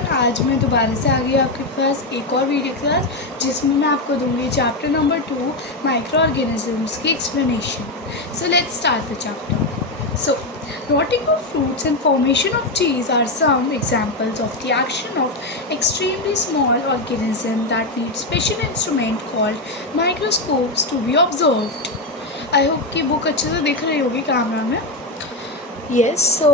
Everyone, आज मैं दोबारा से आ गई आपके पास एक और वीडियो क्लास जिसमें मैं आपको दूंगी चैप्टर नंबर 2 माइक्रो ऑर्गेनिजम्स की explanation. So let's start the chapter. So rotting of fruits and formation of cheese are some examples of the action of extremely small organisms that need special instrument called microscopes to be observed. I hope कि book अच्छे से दिख रही होगी camera में। Yes, सो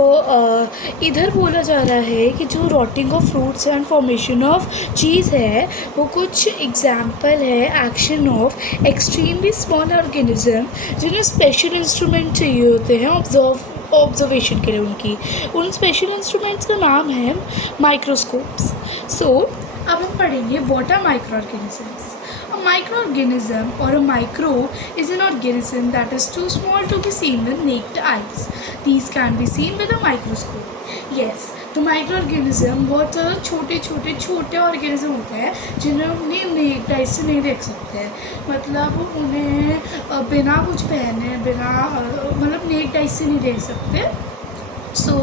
इधर बोला जा रहा है कि जो rotting of fruits and formation of cheese है वो कुछ एग्जाम्पल है action of extremely small organism जिन्हें स्पेशल इंस्ट्रूमेंट चाहिए होते हैं ऑब्जर्वेशन के लिए। उन स्पेशल इंस्ट्रूमेंट्स का नाम है माइक्रोस्कोप्स। सो अब हम पढ़ेंगे what are micro organisms. A microorganism or a micro is an organism that is too small to be seen with naked eyes. These can be seen with a microscope. Yes, तो micro organism बहुत छोटे organism होते हैं जिन्हें अपनी necked आई से नहीं देख सकते हैं। मतलब उन्हें बिना कुछ पहने मतलब नेक्ड आई से नहीं देख सकते। सो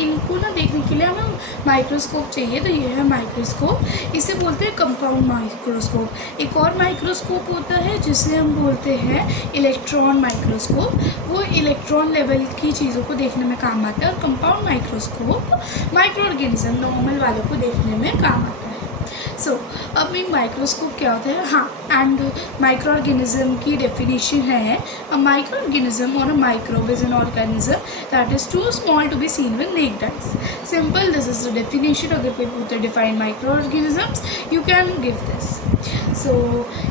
इनको ना देखने के लिए हमें माइक्रोस्कोप चाहिए। तो ये है माइक्रोस्कोप, इसे बोलते हैं कंपाउंड माइक्रोस्कोप। एक और माइक्रोस्कोप होता है जिसे हम बोलते हैं इलेक्ट्रॉन माइक्रोस्कोप। वो इलेक्ट्रॉन लेवल की चीज़ों को देखने में काम आता है। और compound microscope micro organism normal वालों को देखने में काम आता है। सो अब एक माइक्रोस्कोप क्या होता है? हाँ, एंड माइक्रो ऑर्गेनिज्म की डेफिनेशन है अ माइक्रो ऑर्गेनिज्म और a microbe is an organism that is too small to be seen with naked eyes. Simple, this is the definition. अगर कोई पूछे define micro organisms, you can give this. So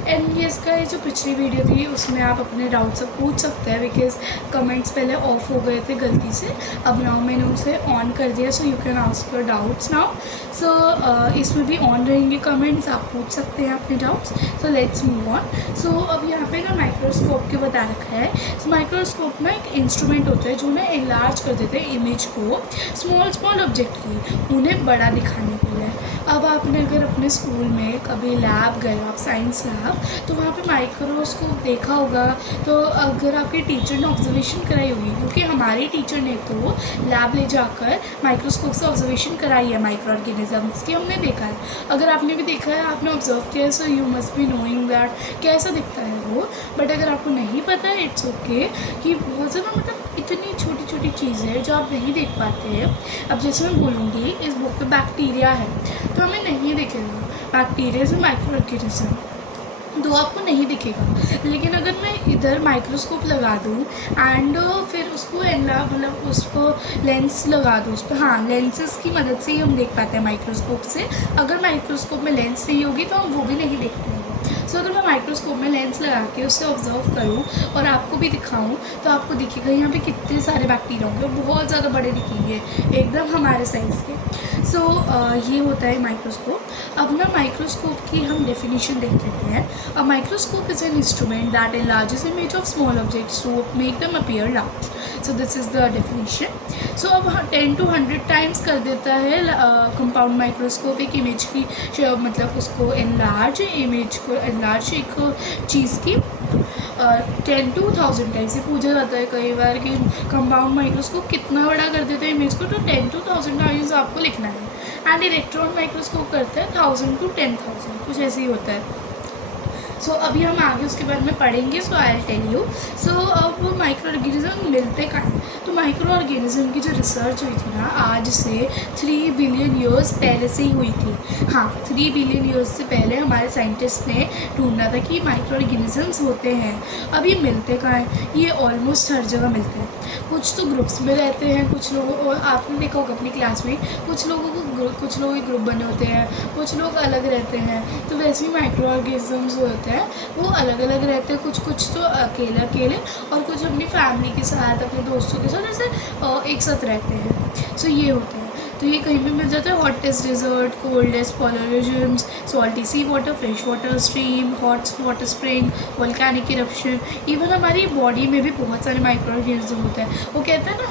and ये इसका जो पिछली video थी उसमें आप अपने डाउट्स सब पूछ सकते हैं, बिकॉज कमेंट्स पहले ऑफ हो गए थे गलती से। अब नाउ मैंने उसे ऑन कर दिया, so you can ask your doubts now. So इसमें भी ऑन रहेंगे कमेंट्स, आप पूछ सकते हैं अपने doubts. So let's move on. So अब यहाँ पे ना माइक्रोस्कोप के बता रखा है। सो माइक्रोस्कोप ना एक इंस्ट्रूमेंट होता है जो ना एनलार्ज कर देते हैं इमेज को, स्मॉल ऑब्जेक्ट की, उन्हें बड़ा दिखाने के लिए। अब आपने अगर अपने स्कूल में कभी लैब गए, आप साइंस लैब, तो वहाँ पे माइक्रोस्कोप देखा होगा। तो अगर आपके टीचर ने ऑब्जर्वेशन कराई होगी, क्योंकि हमारे टीचर ने तो लैब ले जाकर माइक्रोस्कोप से ऑब्जर्वेशन कराई है माइक्रो ऑर्गेनिजम्स की, हमने देखा है। अगर आपने भी देखा है, आपने ऑब्जर्व किया है, so you must be knowing that कैसा दिखता है वो। बट अगर आपको नहीं पता है, इट्स ओके कि बहुत ज़्यादा मतलब इतनी छोटी चीज़ें हैं जो आप नहीं देख पाते हैं। अब जैसे मैं बोलूँगी इस बुक पे बैक्टीरिया है तो हमें नहीं दिखेगा, बैक्टीरिया से माइक्रो ऑर्गेनिज्म तो आपको नहीं दिखेगा। लेकिन अगर मैं इधर माइक्रोस्कोप लगा दूँ एंड फिर उसको मतलब उसको लेंस लगा दूँ उस पर, हाँ, लेंसेज की मदद से ही हम देख पाते हैं माइक्रोस्कोप से। अगर माइक्रोस्कोप में लेंस नहीं होगी तो हम वो भी नहीं देख पाएंगे। सो अगर मैं माइक्रोस्कोप में लेंस लगा के उससे ऑब्जर्व करूँ और आपको भी दिखाऊँ तो आपको दिखेगा यहाँ पे कितने सारे बैक्टीरिया होंगे, बहुत ज़्यादा बड़े दिखेंगे, एकदम हमारे साइज़ के। सो ये होता है माइक्रोस्कोप। अब ना माइक्रोस्कोप की हम डेफिनेशन देख लेते हैं। A microscope is an instrument that enlarges image of small objects to make them appear large. So this is the definition. So अब 10 to 100 टाइम्स कर देता है कंपाउंड माइक्रोस्कोप एक इमेज की, मतलब उसको एनलार्ज, इमेज को एनलार्ज एक चीज़ की 10 to 1000 टाइम्स। ये पूछा जाता है कई बार कि कंपाउंड माइक्रोस्कोप कितना बड़ा कर देता है इमेज को, तो 10 to 1000 टाइम्स आपको लिखना है। एंड इलेक्ट्रॉन माइक्रोस्कोप करता है 1000 to 10,000, कुछ ऐसे ही होता है। सो अभी हम आगे उसके बारे में पढ़ेंगे। सो आई विल टेल यू। सो अब माइक्रो ऑर्गेनिज्म मिलते कहाँ हैं? तो माइक्रो ऑर्गेनिज्म की जो रिसर्च हुई थी ना, आज से 3 बिलियन ईयर्स पहले से ही हुई थी। हाँ, 3 बिलियन ईयर्स से पहले हमारे साइंटिस्ट ने ढूंढा था कि माइक्रो ऑर्गेनिजम्स होते हैं। अब ये मिलते कहाँ हैं? ये ऑलमोस्ट हर जगह मिलते हैं। कुछ तो ग्रुप्स में रहते हैं, कुछ लोगों, और आपने देखा होगा अपनी क्लास में कुछ लोगों को कुछ लोग एक ग्रुप बने होते हैं, कुछ लोग अलग रहते हैं। तो वैसे ही माइक्रो ऑर्गेनिजम्स होते हैं, वो अलग अलग रहते हैं। कुछ तो अकेले और कुछ अपनी फैमिली के साथ, अपने दोस्तों के साथ ऐसे एक साथ रहते हैं। सो ये होता है। तो ये कहीं भी मिल जाता है। Hottest desert, coldest polar regions, salty sea water, fresh water stream, hot water spring, volcanic eruption. Even हमारी बॉडी में भी बहुत सारे माइक्रो ऑर्गेनिज्म होते हैं। वो कहते हैं ना,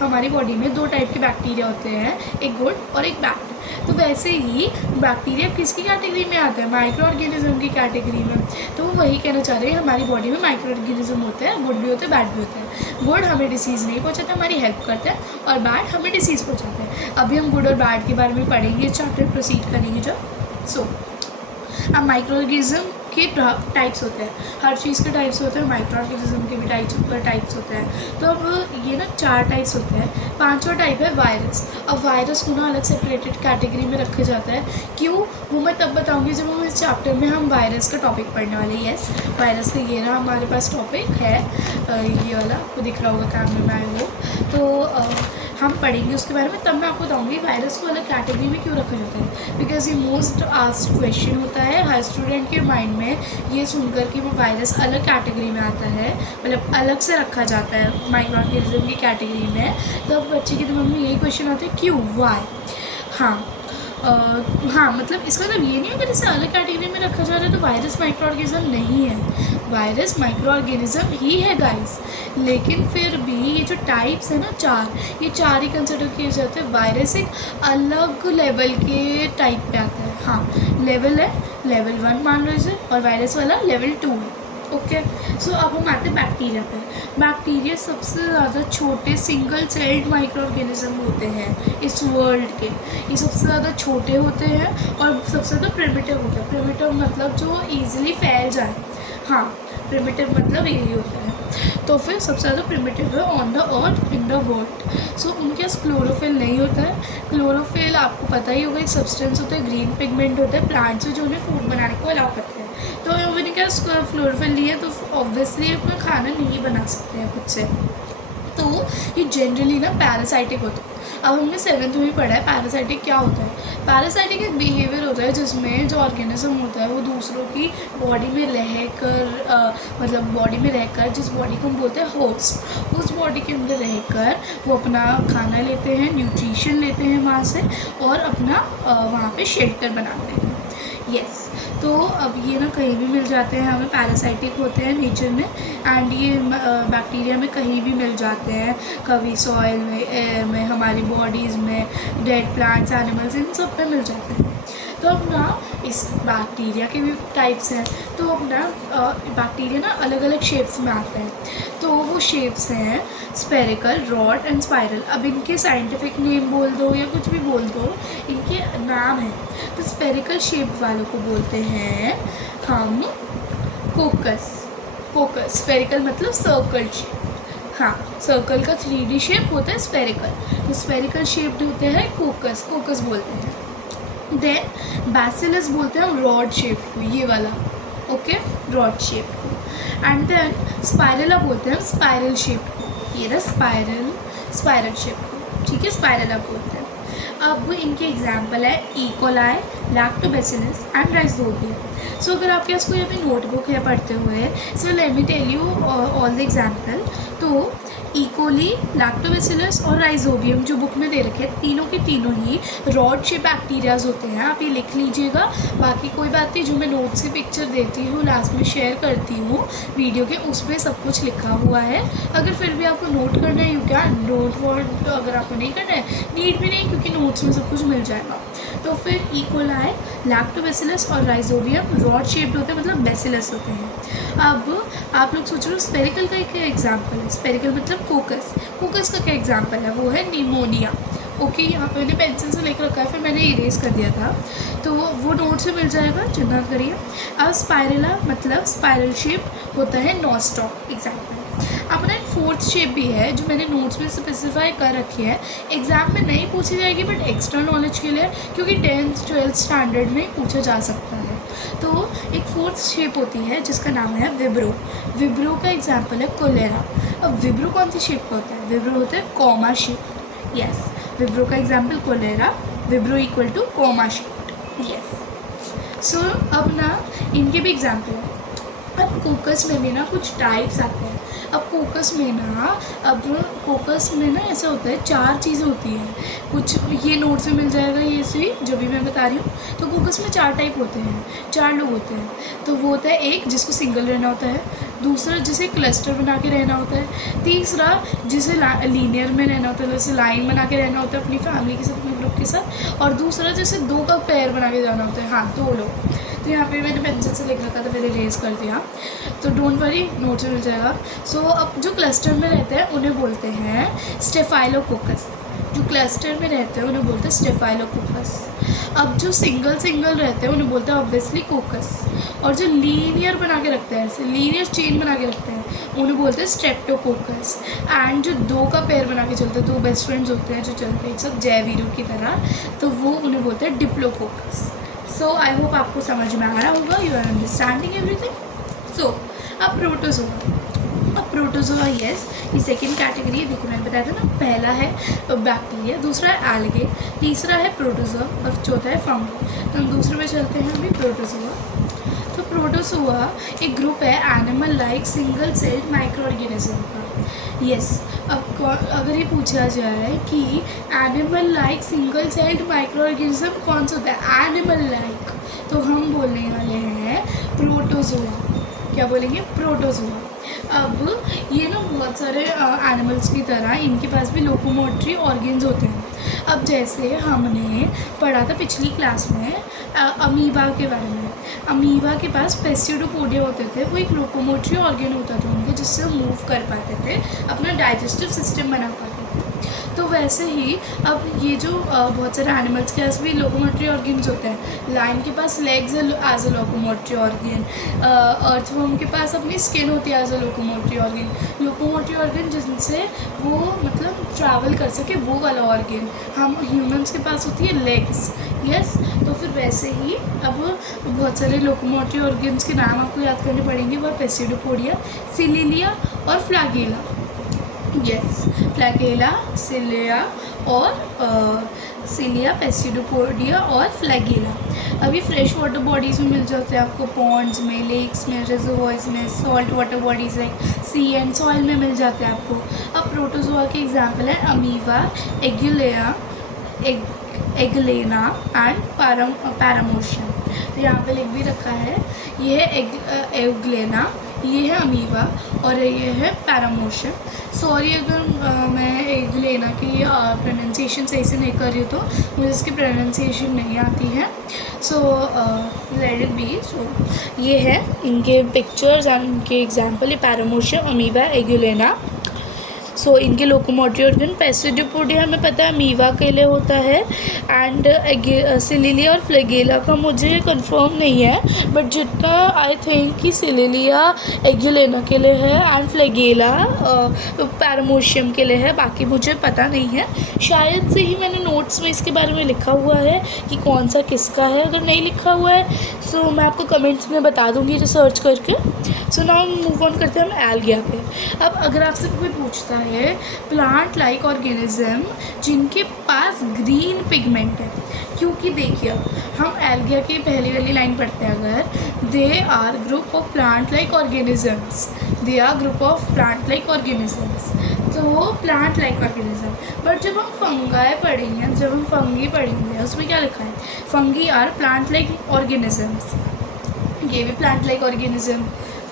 हमारी बॉडी में 2 टाइप के बैक्टीरिया होते हैं, एक गुड और एक बैड। तो वैसे ही बैक्टीरिया किसकी कैटेगरी में आता है, माइक्रो ऑर्गेनिज्म की कैटेगरी में। तो वो वही कहना चाह रहे हैं हमारी बॉडी में माइक्रो ऑर्गेनिज्म होते हैं, गुड भी होते हैं बैड भी होते हैं। गुड हमें डिसीज़ नहीं पहुंचाते, हमारी हेल्प करते हैं, और बैड हमें डिसीज़ पहुंचाते हैं। अभी हम गुड और बैड के बारे में पढ़ेंगे, चैप्टर प्रोसीड करेंगे जब। अब माइक्रो ऑर्गेनिज्म के टाइप्स होते हैं, हर चीज़ के टाइप्स होते हैं, माइक्रो ऑर्गेनिज्म के भी टाइप्स होते हैं। तो अब ये ना 4 टाइप्स होते हैं। 5वां टाइप है वायरस। अब वायरस को ना अलग सेपरेटेड कैटेगरी में रखा जाता है। क्यों, वो मैं तब बताऊंगी जब हम इस चैप्टर में हम वायरस का टॉपिक पढ़ने वाले हैं। यस, वायरस का ये ना हमारे पास टॉपिक है, ये वाला आपको दिख रहा होगा कैमरे में आए हो, तो हम पढ़ेंगे उसके बारे में। तब मैं आपको बताऊंगी वायरस को अलग कैटेगरी में क्यों रखा जाता है, बिकॉज ये मोस्ट आस्क्ड क्वेश्चन होता है हर स्टूडेंट के माइंड में। ये सुनकर कि वो वायरस अलग कैटेगरी में आता है, मतलब अलग से रखा जाता है माइक्रो ऑर्गेनिज्म की कैटेगरी में, तो अब बच्चे के दिमाग में यही क्वेश्चन आता है क्यों, वाई। हाँ, मतलब इसका मतलब ये नहीं है अगर इसे अलग कैटेगरी में रखा जा रहा है तो वायरस माइक्रो ऑर्गेनिज्म नहीं है, वायरस माइक्रो ऑर्गेनिज्म ही है गाइस। लेकिन फिर भी ये जो टाइप्स है ना 4, ये 4 ही कंसिडर किए जाते हैं। वायरस एक अलग लेवल के टाइप पे आता है। हाँ, लेवल है, लेवल 1 मान लो इसे, और वायरस वाला लेवल 2 है। ओके, सो अब हम आते हैं बैक्टीरिया पे। बैक्टीरिया सबसे ज़्यादा छोटे सिंगल सेल्ड माइक्रो ऑर्गेनिज्म होते हैं इस वर्ल्ड के। ये सबसे ज़्यादा छोटे होते हैं और सबसे ज़्यादा प्रिमिटिव होते हैं। प्रिमिटिव मतलब जो ईजिली फैल जाए। हाँ, प्रिमिटिव मतलब यही होता है। तो फिर सबसे ज़्यादा प्रिमिटिव है on the earth in the world. So उनके पास क्लोरोफिल नहीं होता है। क्लोरोफिल आपको पता ही होगा, एक सब्सटेंस होता है, ग्रीन पिगमेंट होता है प्लांट्स में, जो उन्हें फूड बनाने को अलाउ करते हैं। तो उन्हें क्या क्लोरोफिल लिए तो ऑब्वियसली अपना खाना नहीं बना सकते हैं खुद से। तो ये जनरली ना पैरासाइटिक होता है। अब हमने 7th में भी पढ़ा है पैरासाइटिक क्या होता है। पैरासाइटिक एक बिहेवियर होता है जिसमें जो ऑर्गेनिज्म होता है वो दूसरों की बॉडी में रहकर मतलब बॉडी में रहकर, जिस बॉडी को हम बोलते हैं होस्ट, उस बॉडी के अंदर रहकर वो अपना खाना लेते हैं, न्यूट्रिशन लेते हैं वहाँ से, और अपना वहाँ पे शेल्टर बनाते हैं। यस, तो अब ये ना कहीं भी मिल जाते हैं हमें, पैरासाइटिक होते हैं नेचर में, एंड ये बैक्टीरिया में कहीं भी मिल जाते हैं, कभी सॉइल में, एयर में, हमारी बॉडीज़ में, डेड प्लांट्स, एनिमल्स, इन सब पे मिल जाते हैं। तो अब ना इस बैक्टीरिया के भी टाइप्स हैं। तो अब ना बैक्टीरिया ना अलग अलग शेप्स में आते हैं। तो वो शेप्स हैं स्पेरिकल, रॉड एंड स्पाइरल। अब इनके साइंटिफिक नेम बोल दो या कुछ भी बोल दो, इनके नाम हैं। तो स्पेरिकल शेप वालों को बोलते हैं हम कोकस। कोकस, स्पेरिकल मतलब सर्कल शेप। हाँ, सर्कल का 3D शेप होता है स्पेरिकल। तो स्पेरिकल शेप्ड होते हैं कोकस, कोकस बोलते हैं। देन बैसिलस बोलते हैं हम रॉड शेप को, ये वाला, ओके, रॉड शेप को। एंड देन स्पाइरला बोलते हैं हम स्पाइरल शेप को, ये रहा स्पाइरल शेप को, ठीक है, स्पाइरला बोलते हैं। अब इनके एग्जाम्पल है E coli, lactobacillus and rhizobium. So अगर आपके पास कोई अभी नोटबुक है पढ़ते हुए, so let me tell you all the example. तो ई कोली, लैक्टोबैसिलस और राइजोबियम जो बुक में दे रखे हैं, तीनों के तीनों ही रॉड शेप बैक्टीरियाज होते हैं। आप ये लिख लीजिएगा। बाकी कोई बात नहीं, जो मैं नोट्स की पिक्चर देती हूँ लास्ट में शेयर करती हूँ वीडियो के, उसमें सब कुछ लिखा हुआ है। अगर फिर भी आपको नोट करना है, यू कैन नोट वर्ड, अगर आपको नहीं करना है नीड भी नहीं, क्योंकि नोट्स में सब कुछ मिल जाएगा। तो फिर ई कोलाई, लैक्टोबैसिलस और राइजोबियम रॉड शेप्ड होते हैं, मतलब बैसिलस होते हैं। अब आप लोग सोच रहे हो स्पेरिकल का क्या एग्जाम्पल है। स्पेरिकल मतलब कोकस। कोकस का क्या एग्जाम्पल है, वो है निमोनिया। ओके, यहाँ पे मैंने पेंसिल से लिख रखा है, फिर मैंने इरेज कर दिया था, तो वो नोट से मिल जाएगा, चिंता करिए। अब स्पाइरला मतलब स्पाइरल शेप होता है नॉस्टॉक एग्जाम्पल। अपना एक 4th शेप भी है जो मैंने नोट्स में स्पेसिफाई कर रखी है, एग्जाम में नहीं पूछी जाएगी बट एक्स्ट्रा नॉलेज के लिए, क्योंकि 10th 12th स्टैंडर्ड में पूछा जा सकता है। तो एक 4th शेप होती है जिसका नाम है विब्रो। विब्रो का एग्जाम्पल है कोलेरा। अब विब्रो कौन सी शेप का होता है, विब्रो होता है कॉमा शेप। यस, विब्रो का example cholera, vibrio equal to comma shape. Yes, so अब ना इनके भी एग्जाम्पल है। अब कोकस में भी ना कुछ टाइप्स आते हैं। अब कोकस में ना ऐसा होता है, 4 चीज़ें होती हैं। कुछ ये नोट से मिल जाएगा, ये सी जो भी मैं बता रही हूँ। तो कोकस में 4 टाइप होते हैं, 4 लोग होते हैं। तो वो होता है, एक जिसको सिंगल रहना होता है, दूसरा जिसे क्लस्टर बना के रहना होता है, तीसरा जिसे लीनियर में रहना होता है, जैसे लाइन बना के रहना होता है अपनी फैमिली के साथ, अपने ग्रुप के साथ, और दूसरा जैसे 2 का पेयर बना के जाना होता है, हाँ 2 लोग। तो यहाँ पे मैंने पेंसिल से लिख रखा था, मैंने इरेज कर दिया, तो डोंट वरी, नोट्स मिल जाएगा। सो अब जो क्लस्टर में रहते हैं उन्हें बोलते हैं स्टेफाइलोकोकस। जो क्लस्टर में रहते हैं उन्हें बोलते हैं स्टेफाइलोकोकस। अब जो सिंगल रहते हैं उन्हें बोलते हैं ऑब्वियसली कोकस। और जो लीनियर बना के रखते हैं, ऐसे लीनियर चेन बना के रखते हैं, उन्हें बोलते हैं स्ट्रेप्टोकोकस। एंड जो 2 का पेयर बना के चलते हैं, 2 बेस्ट फ्रेंड्स होते हैं जो चलते हैं एक साथ जय वीरू की तरह, तो वो उन्हें बोलते हैं डिप्लोकोकस। सो आई होप आपको समझ में आ रहा होगा, यू आर अंडरस्टैंडिंग एवरीथिंग। सो अब प्रोटोजोआ। अब प्रोटोजोआ यस, ये सेकेंड कैटेगरी है। देखो मैंने बताया था ना, पहला है बैक्टीरिया, दूसरा है एल्गे, तीसरा है प्रोटोजोआ और चौथा है फंगी। तो हम दूसरे में चलते हैं अभी, प्रोटोजोआ। तो प्रोटोजोआ एक ग्रुप है animal like single celled micro organism का। यस, अब अगर ये पूछा जाए कि animal like single celled micro organism कौन सा होता है एनिमल लाइक, तो हम बोलने वाले हैं प्रोटोजोआ। क्या बोलेंगे? प्रोटोजोआ। अब ये ना बहुत सारे एनिमल्स की तरह इनके पास भी लोकोमोटरी ऑर्गन्स होते हैं। अब जैसे हमने पढ़ा था पिछली क्लास में अमीबा के बारे में, अमीबा के पास पेस्टिडोपोडिया होते थे, वो एक लोकोमोटरी ऑर्गन होता था उनके, जिससे वो मूव कर पाते थे, अपना डाइजेस्टिव सिस्टम बना पाते थे। तो वैसे ही अब ये जो बहुत सारे एनिमल्स के पास भी लोकोमोटरी ऑर्गन्स होते हैं। लाइन के पास लेग्स है as a locomotory organ, earthworm के पास अपनी स्किन होती है as a locomotory organ. Locomotory organ जिनसे वो मतलब ट्रैवल कर सके, वो वाला ऑर्गन। हम ह्यूमंस के पास होती है लेग्स। यस, तो फिर वैसे ही अब बहुत सारे लोकोमोटरी ऑर्गन्स के नाम आपको याद करने पड़ेंगे, वो पेस्टिडोपोडिया, सिलिलिया और फ्लैगेला। यस, फ्लैगेला, सिलिया और सिलिया, पेस्टिडोपोडिया और फ्लैगेला। अभी फ्रेश वाटर बॉडीज़ में मिल जाते हैं आपको, पॉन्ड्स में, लेक्स में, रिजर्वॉयर्स में, salt water bodies like sea and soil में मिल जाते हैं आपको। अब प्रोटोजोआ के एग्जाम्पल है अमीबा, एगलेना एंड पैरामोशियम। तो यहाँ पे लिख भी रखा है, ये है एगलेना, ये है अमीबा और ये है पैरामोशियम। सॉरी अगर मैं एगलेना की प्रोनाउंसिएशन सही से नहीं कर रही हूँ, तो मुझे इसकी प्रोनाउंसिएशन नहीं आती है। So let it be. So ये है इनके पिक्चर्स एंड इनके एग्जाम्पल है पैरामोशियम, अमीबा, एगुलेना। सो इनके लोकोमोटरी ऑर्गन पेस्टिडोपोडिया हमें पता है अमीबा के लिए होता है, एंड सिलिलिया और फ्लैगेला का मुझे कंफर्म नहीं है, बट जितना आई थिंक कि सिलिलिया एगुलेना के लिए है एंड फ्लैगेला पैरामोशियम के लिए है, बाकी मुझे पता नहीं है। शायद से ही मैंने नोट्स में इसके बारे में लिखा हुआ है कि कौन सा किसका है। अगर नहीं लिखा हुआ है सो मैं आपको कमेंट्स में बता दूँगी रिसर्च करके। सो नाउ मूव ऑन करते हैं हम एल्गिया पे। अब अगर आपसे कोई पूछता है प्लांट लाइक ऑर्गेनिज्म जिनके पास ग्रीन पिगमेंट है, क्योंकि देखिए हम एल्गिया की पहली वाली लाइन पढ़ते हैं, अगर they are group of plant like organisms, they are group of plant like organisms, तो वो प्लांट लाइक ऑर्गेनिज्म। बट जब हम फंगाई पढ़ेंगे, जब हम फंगी पढ़ेंगे, उसमें क्या लिखा है? Fungi are plant like organisms. ये भी प्लांट लाइक ऑर्गेनिज्म,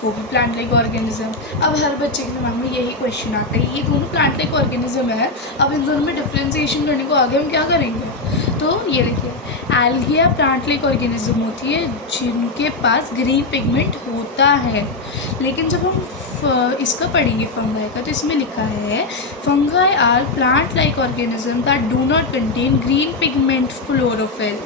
वो भी प्लांट लाइक ऑर्गेनिज्म। अब हर बच्चे के दिमाग में यही क्वेश्चन आता है, ये दोनों प्लांट लाइक ऑर्गेनिज्म है, अब इन दोनों में डिफ्रेंसिएशन करने को आगे हम क्या करेंगे? तो ये देखिए, एल्गिया प्लांट लाइक ऑर्गेनिज्म होती है जिनके पास ग्रीन पिगमेंट होता है। लेकिन जब हम इसका पढ़ेंगे फंगाई का, तो इसमें लिखा है fungi are plant like organism that do not contain green pigment chlorophyll.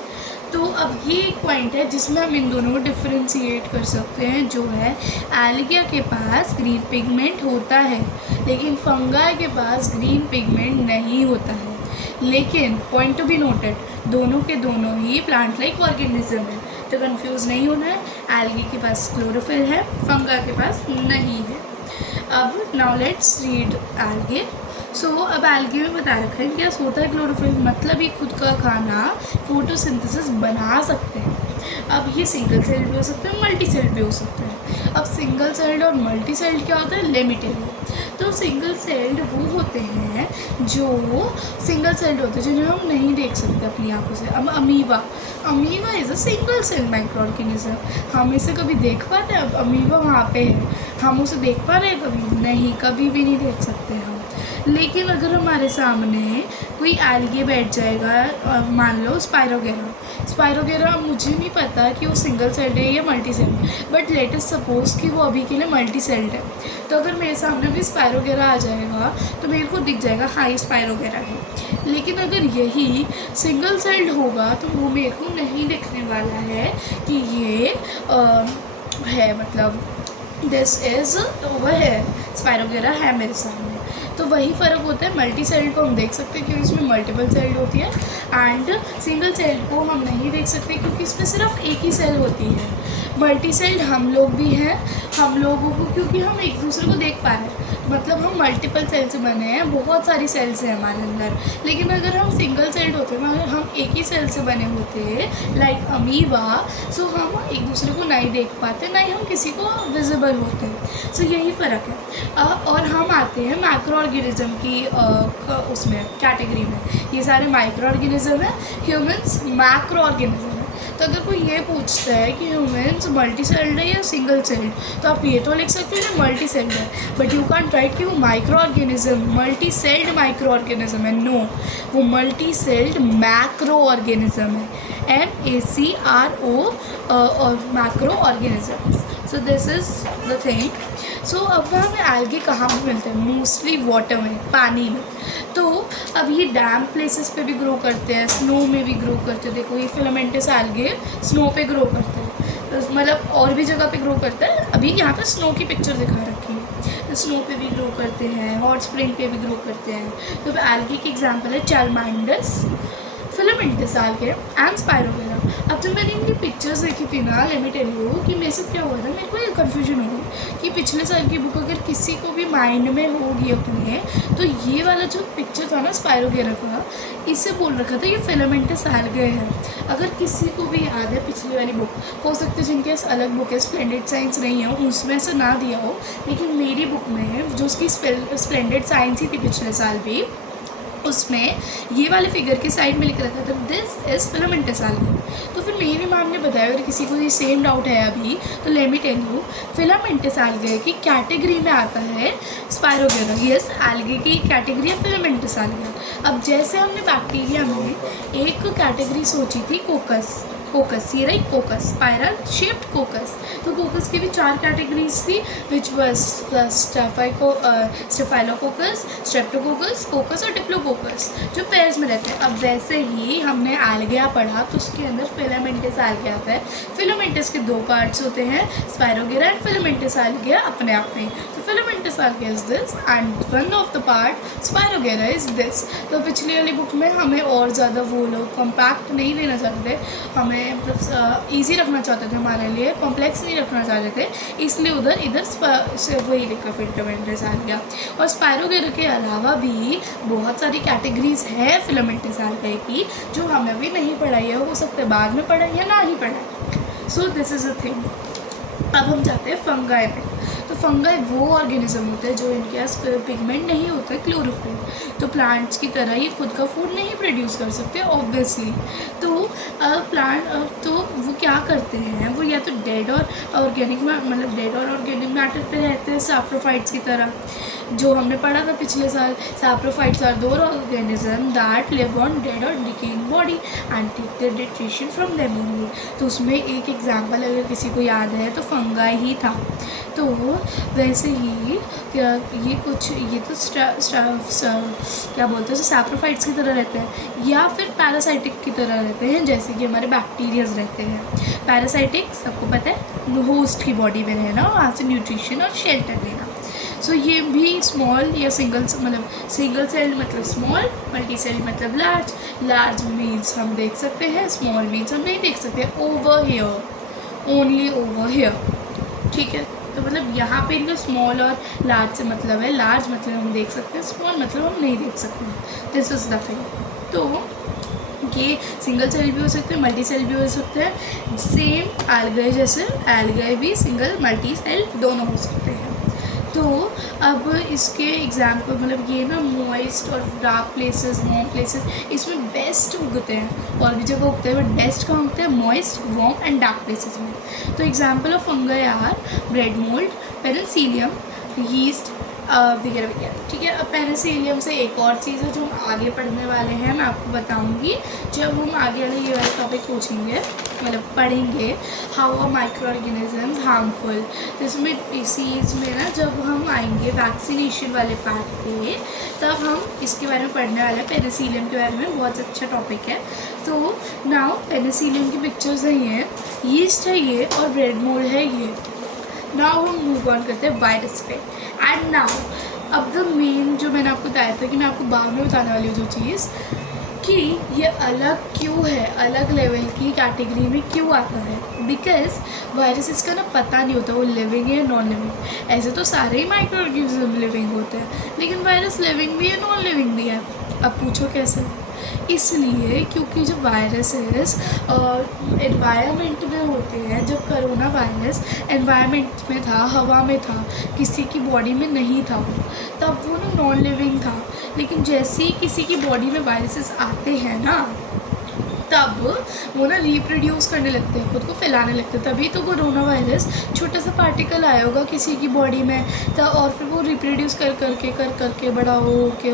तो अब ये एक पॉइंट है जिसमें हम इन दोनों को डिफ्रेंशिएट कर सकते हैं, जो है एल्गिया के पास ग्रीन पिगमेंट होता है लेकिन फंगाई के पास ग्रीन पिगमेंट नहीं होता है। लेकिन पॉइंट टू बी नोटेड, दोनों के दोनों ही प्लांट लाइक ऑर्गेनिज्म है, तो कंफ्यूज नहीं होना है। एल्गी के पास क्लोरोफिल है, फंगाई के पास नहीं है। अब नाउ लेट्स रीड एल्गे। सो अब एल्गे में बता रखा है क्या होता है क्लोरोफिल, मतलब ये खुद का खाना फोटोसिंथेसिस बना सकते हैं। अब ये सिंगल सेल्ड भी हो सकता है, मल्टी सेल्ड भी हो सकता है। अब सिंगल सेल्ड और मल्टी सेल्ड क्या होता है, लेट मी टेल यू। तो सिंगल सेल्ड वो होते हैं जो सिंगल सेल्ड होते हैं जिन्हें हम नहीं देख सकते अपनी आंखों से। अब amoeba is a single cell micro organism. हम इसे कभी देख पाते हैं? अब अमीबा वहाँ पे है, हम उसे देख पा रहे हैं कभी? नहीं, कभी भी नहीं देख सकते हम। लेकिन अगर हमारे सामने कोई एल्गे बैठ जाएगा, मान लो स्पायरोगेरा, मुझे नहीं पता कि वो सिंगल सेल्ड है या multi sailed, but let us suppose कि वो अभी के लिए मल्टी सेल्ड है। तो अगर मेरे सामने भी स्पायरोगेरा आ जाएगा तो मेरे को दिख जाएगा हाँ ये स्पायरोगेरा है। लेकिन अगर यही सिंगल सेल्ड होगा तो वो मेरे को नहीं दिखने वाला है कि ये है, मतलब दिस इज़ वह है, स्पायरोगेरा है मेरे सामने। तो वही फ़र्क होता है। मल्टी सेल्ड को हम देख सकते हैं क्योंकि इसमें मल्टीपल सेल्ड होती है, एंड सिंगल सेल्ड को हम नहीं देख सकते क्योंकि इसमें सिर्फ एक ही सेल होती है। मल्टी सेल्ड हम लोग भी हैं, हम लोगों को क्योंकि हम एक दूसरे को देख पा रहे हैं, मतलब हम मल्टीपल सेल से बने हैं, बहुत सारी सेल्स हैं हमारे अंदर। लेकिन अगर हम सिंगल सेल्ड होते हैं, मगर हम एक ही सेल से बने होते लाइक अमीबा, सो हम एक दूसरे को नहीं देख पाते, ना ही हम किसी को विजिबल होते हैं। सो यही फ़र्क है। और हम आते हैं माइक्रो ऑर्गेनिज्म की उसमें कैटेगरी में। ये सारे माइक्रो ऑर्गेनिज्म है, ह्यूमंस मैक्रो ऑर्गेनिज्म है। तो अगर कोई ये पूछता है कि ह्यूमंस मल्टी सेल्ड है या सिंगल सेल्ड, तो आप ये तो लिख सकते हो ना मल्टी सेल्ड है, बट यू कैन राइट कि वो microorganism multi celled microorganism है। नो, वो मल्टी सेल्ड मैक्रो ऑर्गेनिज्म है, MACRO और macro organisms. So this is the thing. So अब हमें एल्गे कहाँ पे मिलते हैं? मोस्टली वाटर में, पानी में। तो अब ये डैम प्लेसेस पे भी ग्रो करते हैं, स्नो में भी ग्रो करते हैं। देखो ये फिलामेंटस एल्गे स्नो पे ग्रो करते हैं, तो मतलब और भी जगह पे ग्रो करता है। अभी यहाँ पे स्नो की पिक्चर दिखा रखी है, स्नो पे भी ग्रो करते हैं, हॉट स्प्रिंग पे भी ग्रो करते हैं। तो एल्गे की एग्जाम्पल है चैलमाइंडस, फिलामेंटस एल्गे एंड स्पायरोगेरा। अब जब मैंने इनकी पिक्चर्स देखी थी ना, लेट मी टेल यू कि मेरे साथ क्या हुआ था, मेरे को ये कन्फ्यूजन हो गई कि पिछले साल की बुक अगर किसी को भी माइंड में होगी अपने, तो ये वाला जो पिक्चर था ना स्पायरोगेरा का, इससे बोल रखा था ये फिलामेंटस एल्गे है। अगर किसी को भी याद है पिछली वाली बुक, हो सकता है जिनके पास अलग बुक है, स्प्लेंडेड साइंस नहीं है, उसमें से ना दिया हो, लेकिन मेरी बुक में जो उसकी स्प्लेंडेड साइंस ही थी पिछले साल भी, उसमें ये वाले फिगर की साइड में लिख रखा था दिस इज़ फिलामेंटस एल्गे। तो फिर मेरी मैम ने बताया, अगर किसी को ये सेम डाउट है अभी, तो let me tell you, filamentous algae की कैटेगरी में आता है स्पायरोगेरा। यस, एल्गे की कैटेगरी है फिलामेंटस एल्गे। अब जैसे हमने बैक्टीरिया में एक कैटेगरी सोची थी कोकस, ये राइट, कोकस, स्पाइरल शेप्ड कोकस। तो कोकस की भी 4 कैटेगरीज थी, विच वाज स्टेफाइलोकोकस, स्ट्रेप्टोकोकस, कोकस और डिप्लोकोकस, जो पेयर्स में रहते हैं। अब वैसे ही हमने एल्गिया पढ़ा, तो उसके अंदर फिलामेंटस एल्गिया आता है। फिलामेंटस के 2 पार्ट्स होते हैं, स्पायरोगेरा एंड फिलामेंटस एल्गिया अपने आप में। तो filamentous algae is this and one of the part spirogyra is this. तो पिछली वाली बुक में हमें और ज़्यादा वो लोग कॉम्पैक्ट नहीं देना चाहते थे, हमें मतलब ईजी रखना चाहते थे, हमारे लिए कॉम्प्लेक्स नहीं रखना चाहते थे, इसलिए इधर वही लिखा फिलामेंटस एल्गिया। और स्पायरोगेरा के अलावा भी बहुत सारी कैटेगरीज है फिलामेंटस एल्गिया की जो हमें भी नहीं पढ़ाई है, हो सकता है बाद में पढ़ाई या ना ही पढ़ाई। सो दिस इज़ अ थिंग। अब हम जाते हैं फंगाई पे। तो फंगाई वो ऑर्गेनिज्म होते हैं जो इनके पास पिगमेंट नहीं होता है, क्लोरोफिल। तो प्लांट्स की तरह ये खुद का फूड नहीं प्रोड्यूस कर सकते ऑब्वियसली। तो प्लांट तो वो क्या करते हैं, वो या तो डेड और ऑर्गेनिक मतलब डेड और ऑर्गेनिक मैटर पे रहते हैं, सैप्रोफाइट्स की तरह, जो हमने पढ़ा था पिछले साल। Saprophytes are the organism that live on dead और decaying body and take their nutrition from them only. तो उसमें एक एग्जांपल अगर किसी को याद है तो फंगाई ही था। तो वैसे ही ये तो क्या बोलते हैं, सैप्रोफाइट्स की तरह रहते हैं या फिर पैरासाइटिक की तरह रहते हैं, जैसे कि हमारे बैक्टीरियाज रहते हैं। पैरासाइटिक सबको पता है, होस्ट की बॉडी में रहना, वहाँ से न्यूट्रिशन और शेल्टर लेना। सो ये भी स्मॉल या सिंगल सेल मतलब स्मॉल, मल्टी सेल मतलब लार्ज। लार्ज मीन्स हम देख सकते हैं, स्मॉल मीन्स हम नहीं देख सकते। Over here, only over here, ठीक है। तो मतलब यहाँ पे इनका स्मॉल और लार्ज से मतलब है, लार्ज मतलब हम देख सकते हैं, स्मॉल मतलब हम नहीं देख सकते। This is the thing. तो कि सिंगल सेल भी हो सकते हैं, मल्टी सेल भी हो सकते हैं। सेम एल्गाई जैसे एल्गाई भी सिंगल मल्टी सेल दोनों हो सकते हैं। तो अब इसके एग्जाम्पल मतलब ये ना मॉइस्ट और डार्क प्लेसेस, वार्म प्लेसेस, इसमें बेस्ट उगते हैं। और भी जगह उगते हैं बट बेस्ट कहाँ उगते हैं? Moist, warm and dark places में। तो example of fungi are bread mould, penicillium, yeast वगैरह वगैरह। ठीक है, अब पेनिसिलियम से एक और चीज़ है जो हम आगे पढ़ने वाले हैं, मैं आपको बताऊंगी जब हम आगे वाले ये वाले टॉपिक पूछेंगे, मतलब पढ़ेंगे, how are micro organisms harmful. तो इसमें डिसीज़ में ना जब हम आएंगे वैक्सीनेशन वाले पार्ट पे, तब हम इसके बारे में पढ़ने वाले हैं, पेनिसिलियम के बारे में। बहुत अच्छा टॉपिक है। तो नाउ पेनिसिलियम की पिक्चर्स है ये, यीस्ट है ये, और ब्रेड मोल्ड है ये। नाउ हम मूव ऑन करते हैं वायरस पे। एंड नाउ अब द मेन जो मैंने आपको बताया था कि मैं आपको बाद में बताने वाली हूँ जो चीज़, कि ये अलग क्यों है, अलग लेवल की कैटेगरी में क्यों आता है। बिकॉज वायरसेस का ना पता नहीं होता वो लिविंग है या नॉन लिविंग। ऐसे तो सारे ही माइक्रो ऑर्गेनिज्म लिविंग होते हैं, लेकिन वायरस लिविंग भी है, नॉन लिविंग भी है। अब पूछो कैसे? इसलिए क्योंकि जो वायरसेस एनवायरनमेंट में होते हैं, जब करोना वायरस एनवायरनमेंट में था, हवा में था, किसी की बॉडी में नहीं था, तब वो ना नॉन लिविंग था। लेकिन जैसे ही किसी की बॉडी में वायरसेस आते हैं ना, तब वो ना रिप्रोड्यूस करने लगते हैं, खुद को फैलाने लगते हैं। तभी तो कोरोना वायरस छोटा सा पार्टिकल आया होगा किसी की बॉडी में, तब और फिर वो रिप्रोड्यूस कर करके बड़ा हो के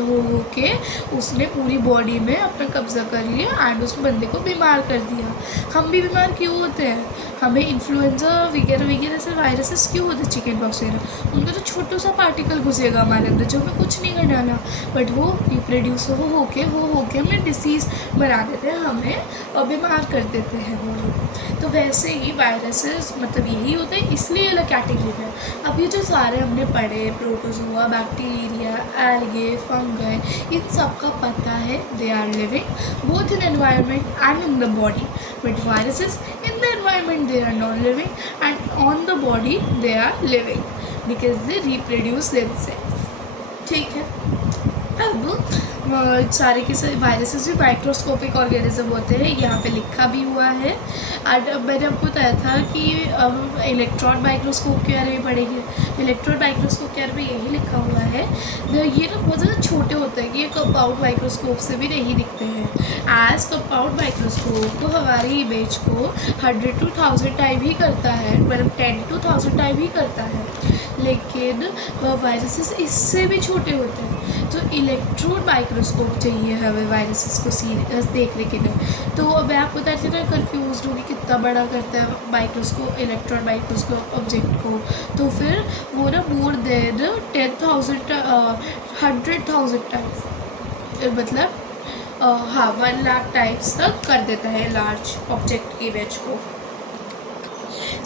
उसने पूरी बॉडी में अपना कब्जा कर लिया एंड उस बंदे को बीमार कर दिया। हम भी बीमार क्यों होते हैं? हमें इन्फ्लुएंजा वगैरह वगैरह से वायरसेस क्यों होते हैं, चिकन पॉक्स वगैरह, उनका तो छोटा सा पार्टिकल घुसेगा हमारे अंदर जो हमें कुछ नहीं करने वाला, बट वो रिप्रोड्यूस हो के हमें डिसीज़ बना देते हैं, हमें और बीमार कर देते हैं वो लोग। तो वैसे ही वायरसेस मतलब यही होते हैं, इसलिए अलग कैटेगरी में। अब ये जो सारे हमने पढ़े, प्रोटोजोआ, बैक्टीरिया, एल्गे, फंगाई, इन सब का पता है they are living both in environment and in the body, but viruses in the environment they are non living and on the body they are living because they reproduce themselves. ठीक है, अब सारे के सारे वायरसेस भी microscopic organism होते हैं, यहाँ पे लिखा भी हुआ है। और मैंने आपको बताया था कि इलेक्ट्रॉन माइक्रोस्कोप के बारे में पढ़ेंगे। इलेक्ट्रॉन माइक्रोस्कोप के बारे में यही लिखा हुआ है। ये ना बहुत ज़्यादा छोटे होते हैं कि ये कंपाउंड माइक्रोस्कोप से भी नहीं दिखते हैं। एज कंपाउंड माइक्रोस्कोप को हमारी इमेज को 100 to 1000 टाइम ही करता है, मतलब 10 to 1000 टाइम ही करता है, लेकिन वायरसेस इससे भी छोटे होते हैं। तो इलेक्ट्रॉन माइक्रोस्कोप चाहिए हमें वायरसेस को सीरियस देखने के लिए। तो मैं आपको बताती हूँ, कन्फ्यूज होगी कितना बड़ा करता है माइक्रोस्कोप, इलेक्ट्रॉन माइक्रोस्कोप ऑब्जेक्ट को। तो फिर वो ना मोर देन 100,000 टाइम्स, मतलब हाँ 1 लाख टाइम्स तक कर देता है लार्ज ऑब्जेक्ट की इमेज को।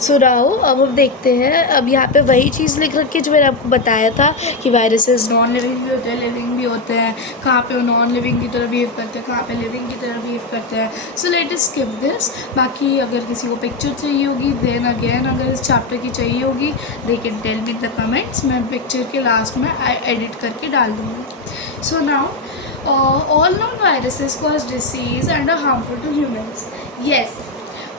सो नाउ अब हम देखते हैं, अब यहाँ पे वही चीज़ लिख रखी है जो मैंने आपको बताया था कि वायरसेस नॉन लिविंग भी होते हैं, लिविंग भी होते हैं। कहाँ पे वो नॉन लिविंग की तरह बिहेव करते हैं, कहाँ पे लिविंग की तरह बिहेव करते हैं। So let us skip this. बाकी अगर किसी को पिक्चर चाहिए होगी, देन अगेन अगर इस चैप्टर की चाहिए होगी, they can tell me in the comments, मैं पिक्चर के लास्ट में एडिट करके डाल दूँगी। So now all non viruses cause disease and are harmful to humans. Yes,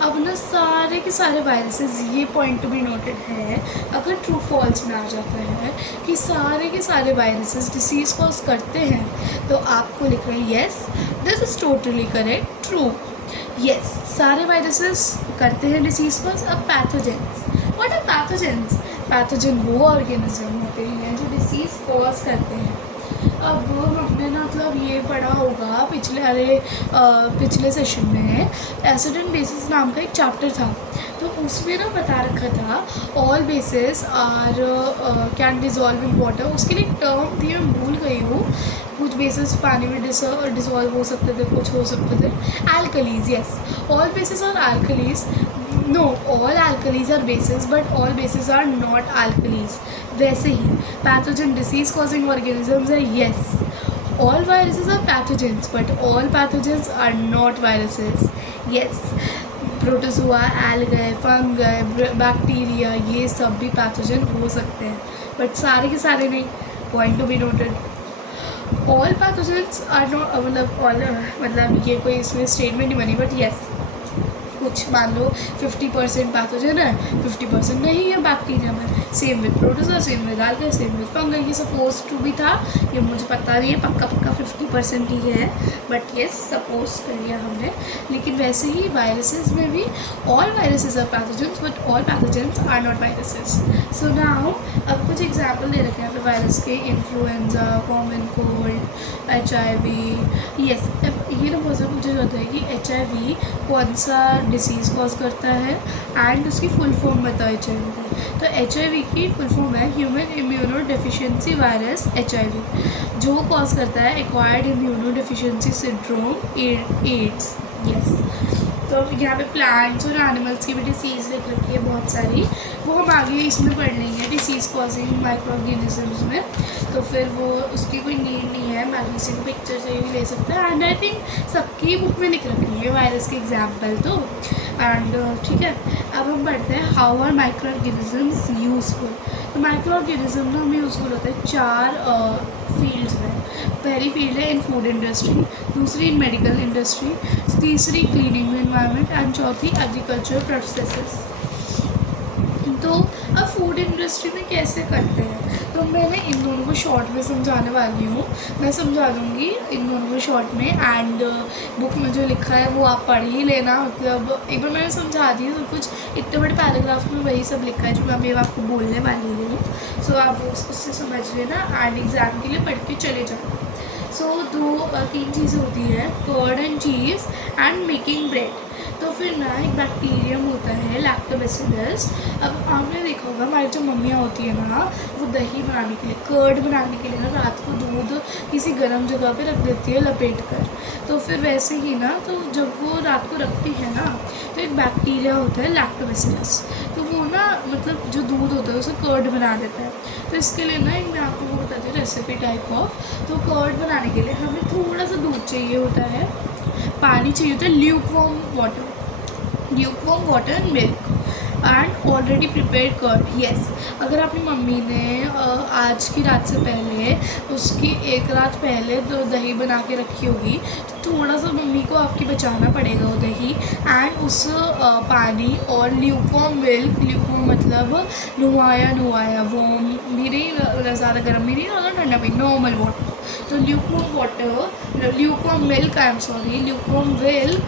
अब ना सारे के सारे वायरसेस, ये पॉइंट टू बी नोटेड है अगर ट्रू फॉल्स में आ जाता है कि सारे के सारे वायरसेस डिसीज़ कॉज करते हैं, तो आपको लिख रहे हैं yes this is totally correct, true. Yes, सारे वायरसेस करते हैं डिसीज़ कॉज। अब pathogens, what are pathogens? Pathogen वो ऑर्गेनिज्म होते हैं जो डिसीज़ कॉज करते हैं। अब हमने ना मतलब ये पढ़ा होगा पिछले सेशन में एसिड एंड बेसिस नाम का एक चैप्टर था, तो उसमें ना बता रखा था all bases are can dissolve in water. उसके लिए एक टर्म थी, मैं भूल गई हूँ। कुछ बेसिस पानी में डिज़ोल्व हो सकते थे, कुछ हो सकते थे alkalis. Yes, all bases are alkalis. No, all alkalis are bases but all bases are not alkalis। वैसे ही पैथोजन डिसीज कॉजिंग ऑर्गेनिजम्स है। Yes, all viruses are pathogens but all pathogens are not viruses. Yes, protozoa, algae, fungi, bacteria, ये सब भी pathogen हो सकते हैं, but सारे के सारे नहीं। Point to be noted. All pathogens are not मतलब ऑल मतलब ये कोई इसमें स्टेटमेंट नहीं बनी, बट येस कुछ मान लो 50% पैथोजन है, 50% नहीं है बैक्टीरिया में। Same with protozoa, same with alga, same with fungal. ये सपोज टू भी था, ये मुझे पता नहीं है पक्का 50% ही है, बट येस सपोज कर लिया हमने। लेकिन वैसे ही वायरसेस में भी all viruses are pathogens but all pathogens are not viruses. So now अब कुछ एग्जाम्पल दे रखे हैं वायरस के, influenza, common cold, HIV। Yes ये ना बहुत सारा मुझे होता है कि HIV कौन सा डिसीज़ कॉज करता है एंड उसकी फुल फॉर्म बताओ HIV की। तो HIV की फुल फॉर्म है human immuno deficiency virus HIV, जो कॉज करता है acquired immuno deficiency syndrome AIDS. Yes, तो यहाँ पे प्लांट्स और एनिमल्स की भी डिसीज़ लिख रखी है बहुत सारी, वो हम आगे इसमें पढ़ लेंगे डिसीज़ कॉजिंग माइक्रो ऑर्गेनिजम्स में। तो फिर वो उसकी कोई नीड नहीं है, मैं किसी को पिक्चर से ही ले सकता है। एंड आई थिंक सबकी बुक में लिख रखी है वायरस के एग्जाम्पल तो। एंड ठीक है, अब हम पढ़ते हैं how are micro organisms useful. तो माइक्रो ऑर्गेनिज्म ना हमें यूजफुल होता है 4 फील्ड्स में। पहली फील्ड है इन फूड इंडस्ट्री, दूसरी इन मेडिकल इंडस्ट्री, तीसरी क्लीनिंग एनवायरनमेंट एंड चौथी एग्रीकल्चर प्रोसेसेस। तो अब फूड इंडस्ट्री में कैसे करते हैं, तो मैंने इन दोनों को शॉर्ट में समझाने वाली हूँ। मैं समझा दूँगी इन दोनों को शॉर्ट में, एंड बुक में जो लिखा है वो आप पढ़ ही लेना। मतलब एक बार मैंने समझा दिया सब कुछ, इतने बड़े पैराग्राफ में वही सब लिखा है जो मैं अभी आपको बोलने वाली हूँ। सो आप उससे समझ लेना एंड एग्ज़ाम के लिए पढ़ के चले जाओ। सो 3 चीज़ें होती है, curd and cheese and making bread. तो फिर ना एक बैक्टीरियम होता है लैक्टोबैसिलस। अब आपने देखा होगा हमारी जो मम्मियाँ होती है ना, वो दही बनाने के लिए, कर्ड बनाने के लिए ना रात को दूध किसी गर्म जगह पे रख देती है लपेट कर। तो फिर वैसे ही ना, तो जब वो रात को रखती है ना, तो एक बैक्टीरिया होता है लैक्टोबैसिलस, तो वो ना मतलब जो दूध होता है उसे कर्ड बना देता है। तो इसके लिए ना एक मैं आपको वो बताती हूँ रेसिपी टाइप ऑफ। तो कर्ड बनाने के लिए हमें थोड़ा सा दूध चाहिए होता है, पानी चाहिए होता है, lukewarm water and milk and already prepared curd. Yes, अगर अपनी मम्मी ने आज की रात से पहले उसकी 1 रात पहले तो दही बना के रखी होगी, तो थोड़ा सा मम्मी को आपकी बचाना पड़ेगा वो दही एंड उस पानी और ल्यूकवार्म मिल्क। ल्यूकवार्म मतलब नुआया वार्म भी नहीं, ज़्यादा गर्म भी नहीं, ज़्यादा ठंडा भी, नॉर्मल वाटर। तो lukewarm water, lukewarm milk, lukewarm milk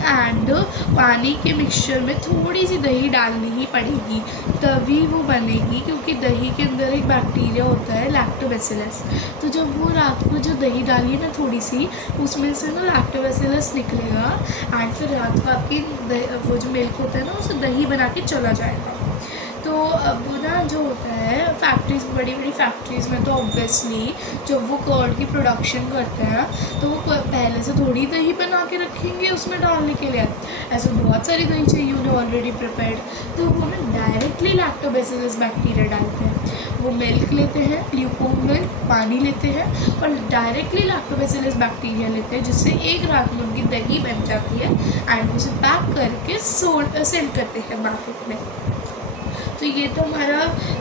and पानी के मिक्सचर में थोड़ी सी दही डालनी ही पड़ेगी, तभी वो बनेगी, क्योंकि दही के अंदर एक बैक्टीरिया होता है लैक्टोबैसिलस। तो जब वो रात को जो दही डाली है ना थोड़ी सी, उसमें से ना लैक्टोबैसिलस निकलेगा एंड फिर रात को आपकी वो जो मिल्क होता है ना उसे दही बना के चला जाएगा। तो अब ना जो होता है फैक्ट्रीज, बड़ी बड़ी फैक्ट्रीज़ में तो ऑब्वियसली जब वो कर्ड की प्रोडक्शन करते हैं तो वो पहले से थोड़ी दही बना के रखेंगे उसमें डालने के लिए, ऐसे बहुत सारी दही चाहिए उन्हें ऑलरेडी प्रिपेयर्ड। तो वो ना डायरेक्टली लैक्टोबैसिलस बैक्टीरिया डालते हैं। वो मिल्क लेते हैं, ल्यूकवार्म मिल्क, पानी लेते हैं और डायरेक्टली लैक्टोबैसिलस बैक्टीरिया लेते हैं, जिससे एक रात में उनकी दही बन जाती है एंड उसे पैक करके सेल करते हैं मार्केट में। तो ये तो हमारा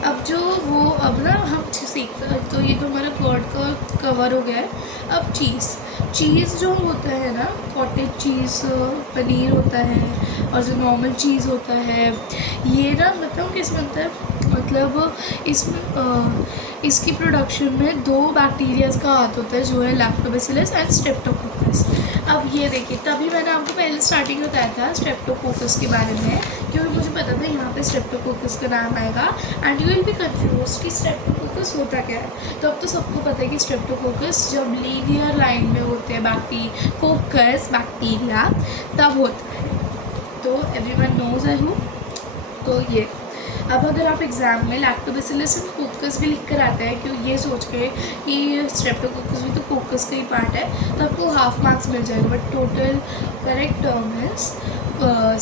अब जो वो अब ना हम सीखते हैं, तो ये तो हमारा कर्ड का कवर हो गया है। अब चीज़ जो होता है ना, कॉटेज चीज़, पनीर होता है और जो नॉर्मल चीज़ होता है, ये ना मतलब किस बनता है, मतलब इसमें इसकी प्रोडक्शन में 2 बैक्टीरियाज का हाथ होता है, जो है लैक्टोबैसिलस एंड स्ट्रेप्टोकोकस। अब ये देखिए, तभी मैंने आपको पहले स्टार्टिंग में बताया था स्ट्रेप्टोकोकस के बारे में, क्योंकि मुझे पता था यहाँ पे स्ट्रेप्टोकोकस का नाम आएगा and you will be confuse कि स्ट्रेप्टोकोकस होता क्या है। तो अब तो सबको पता है कि स्ट्रेप्टोकोकस जब लीनियर लाइन में होते हैं कोकस बैक्टीरिया तब होता है। तो एवरीवन नोज आई हूँ। तो ये अब अगर आप एग्ज़ाम में लैक्टोबैसिलस एंड कोकस भी लिख कर आते हैं, क्यों ये सोच के कि स्ट्रेप्टोकोकस भी तो कोकस का ही पार्ट है, तो आपको हाफ मार्क्स मिल जाएगा, but total correct term is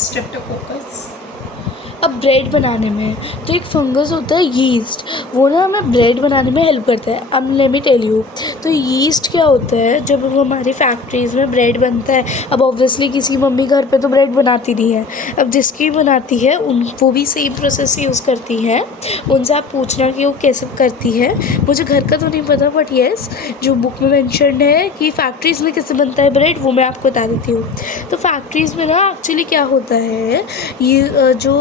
Streptococcus. अब ब्रेड बनाने में, तो एक फंगस होता है यीस्ट, वो ना हमें ब्रेड बनाने में हेल्प करता है। अब लेट मी टेल यू, तो यीस्ट क्या होता है, जब वो हमारी फैक्ट्रीज़ में ब्रेड बनता है, अब ऑब्वियसली किसी मम्मी घर पे तो ब्रेड बनाती नहीं है, अब जिसकी बनाती है वो भी सेम प्रोसेस यूज़ करती है। उनसे आप पूछना कि वो कैसे करती है, मुझे घर का तो नहीं पता, बट येस जो बुक में मेंशन्ड है कि फैक्ट्रीज़ में कैसे बनता है ब्रेड, वो मैं आपको बता देती हूँ। तो फैक्ट्रीज़ में ना एक्चुअली क्या होता है, ये जो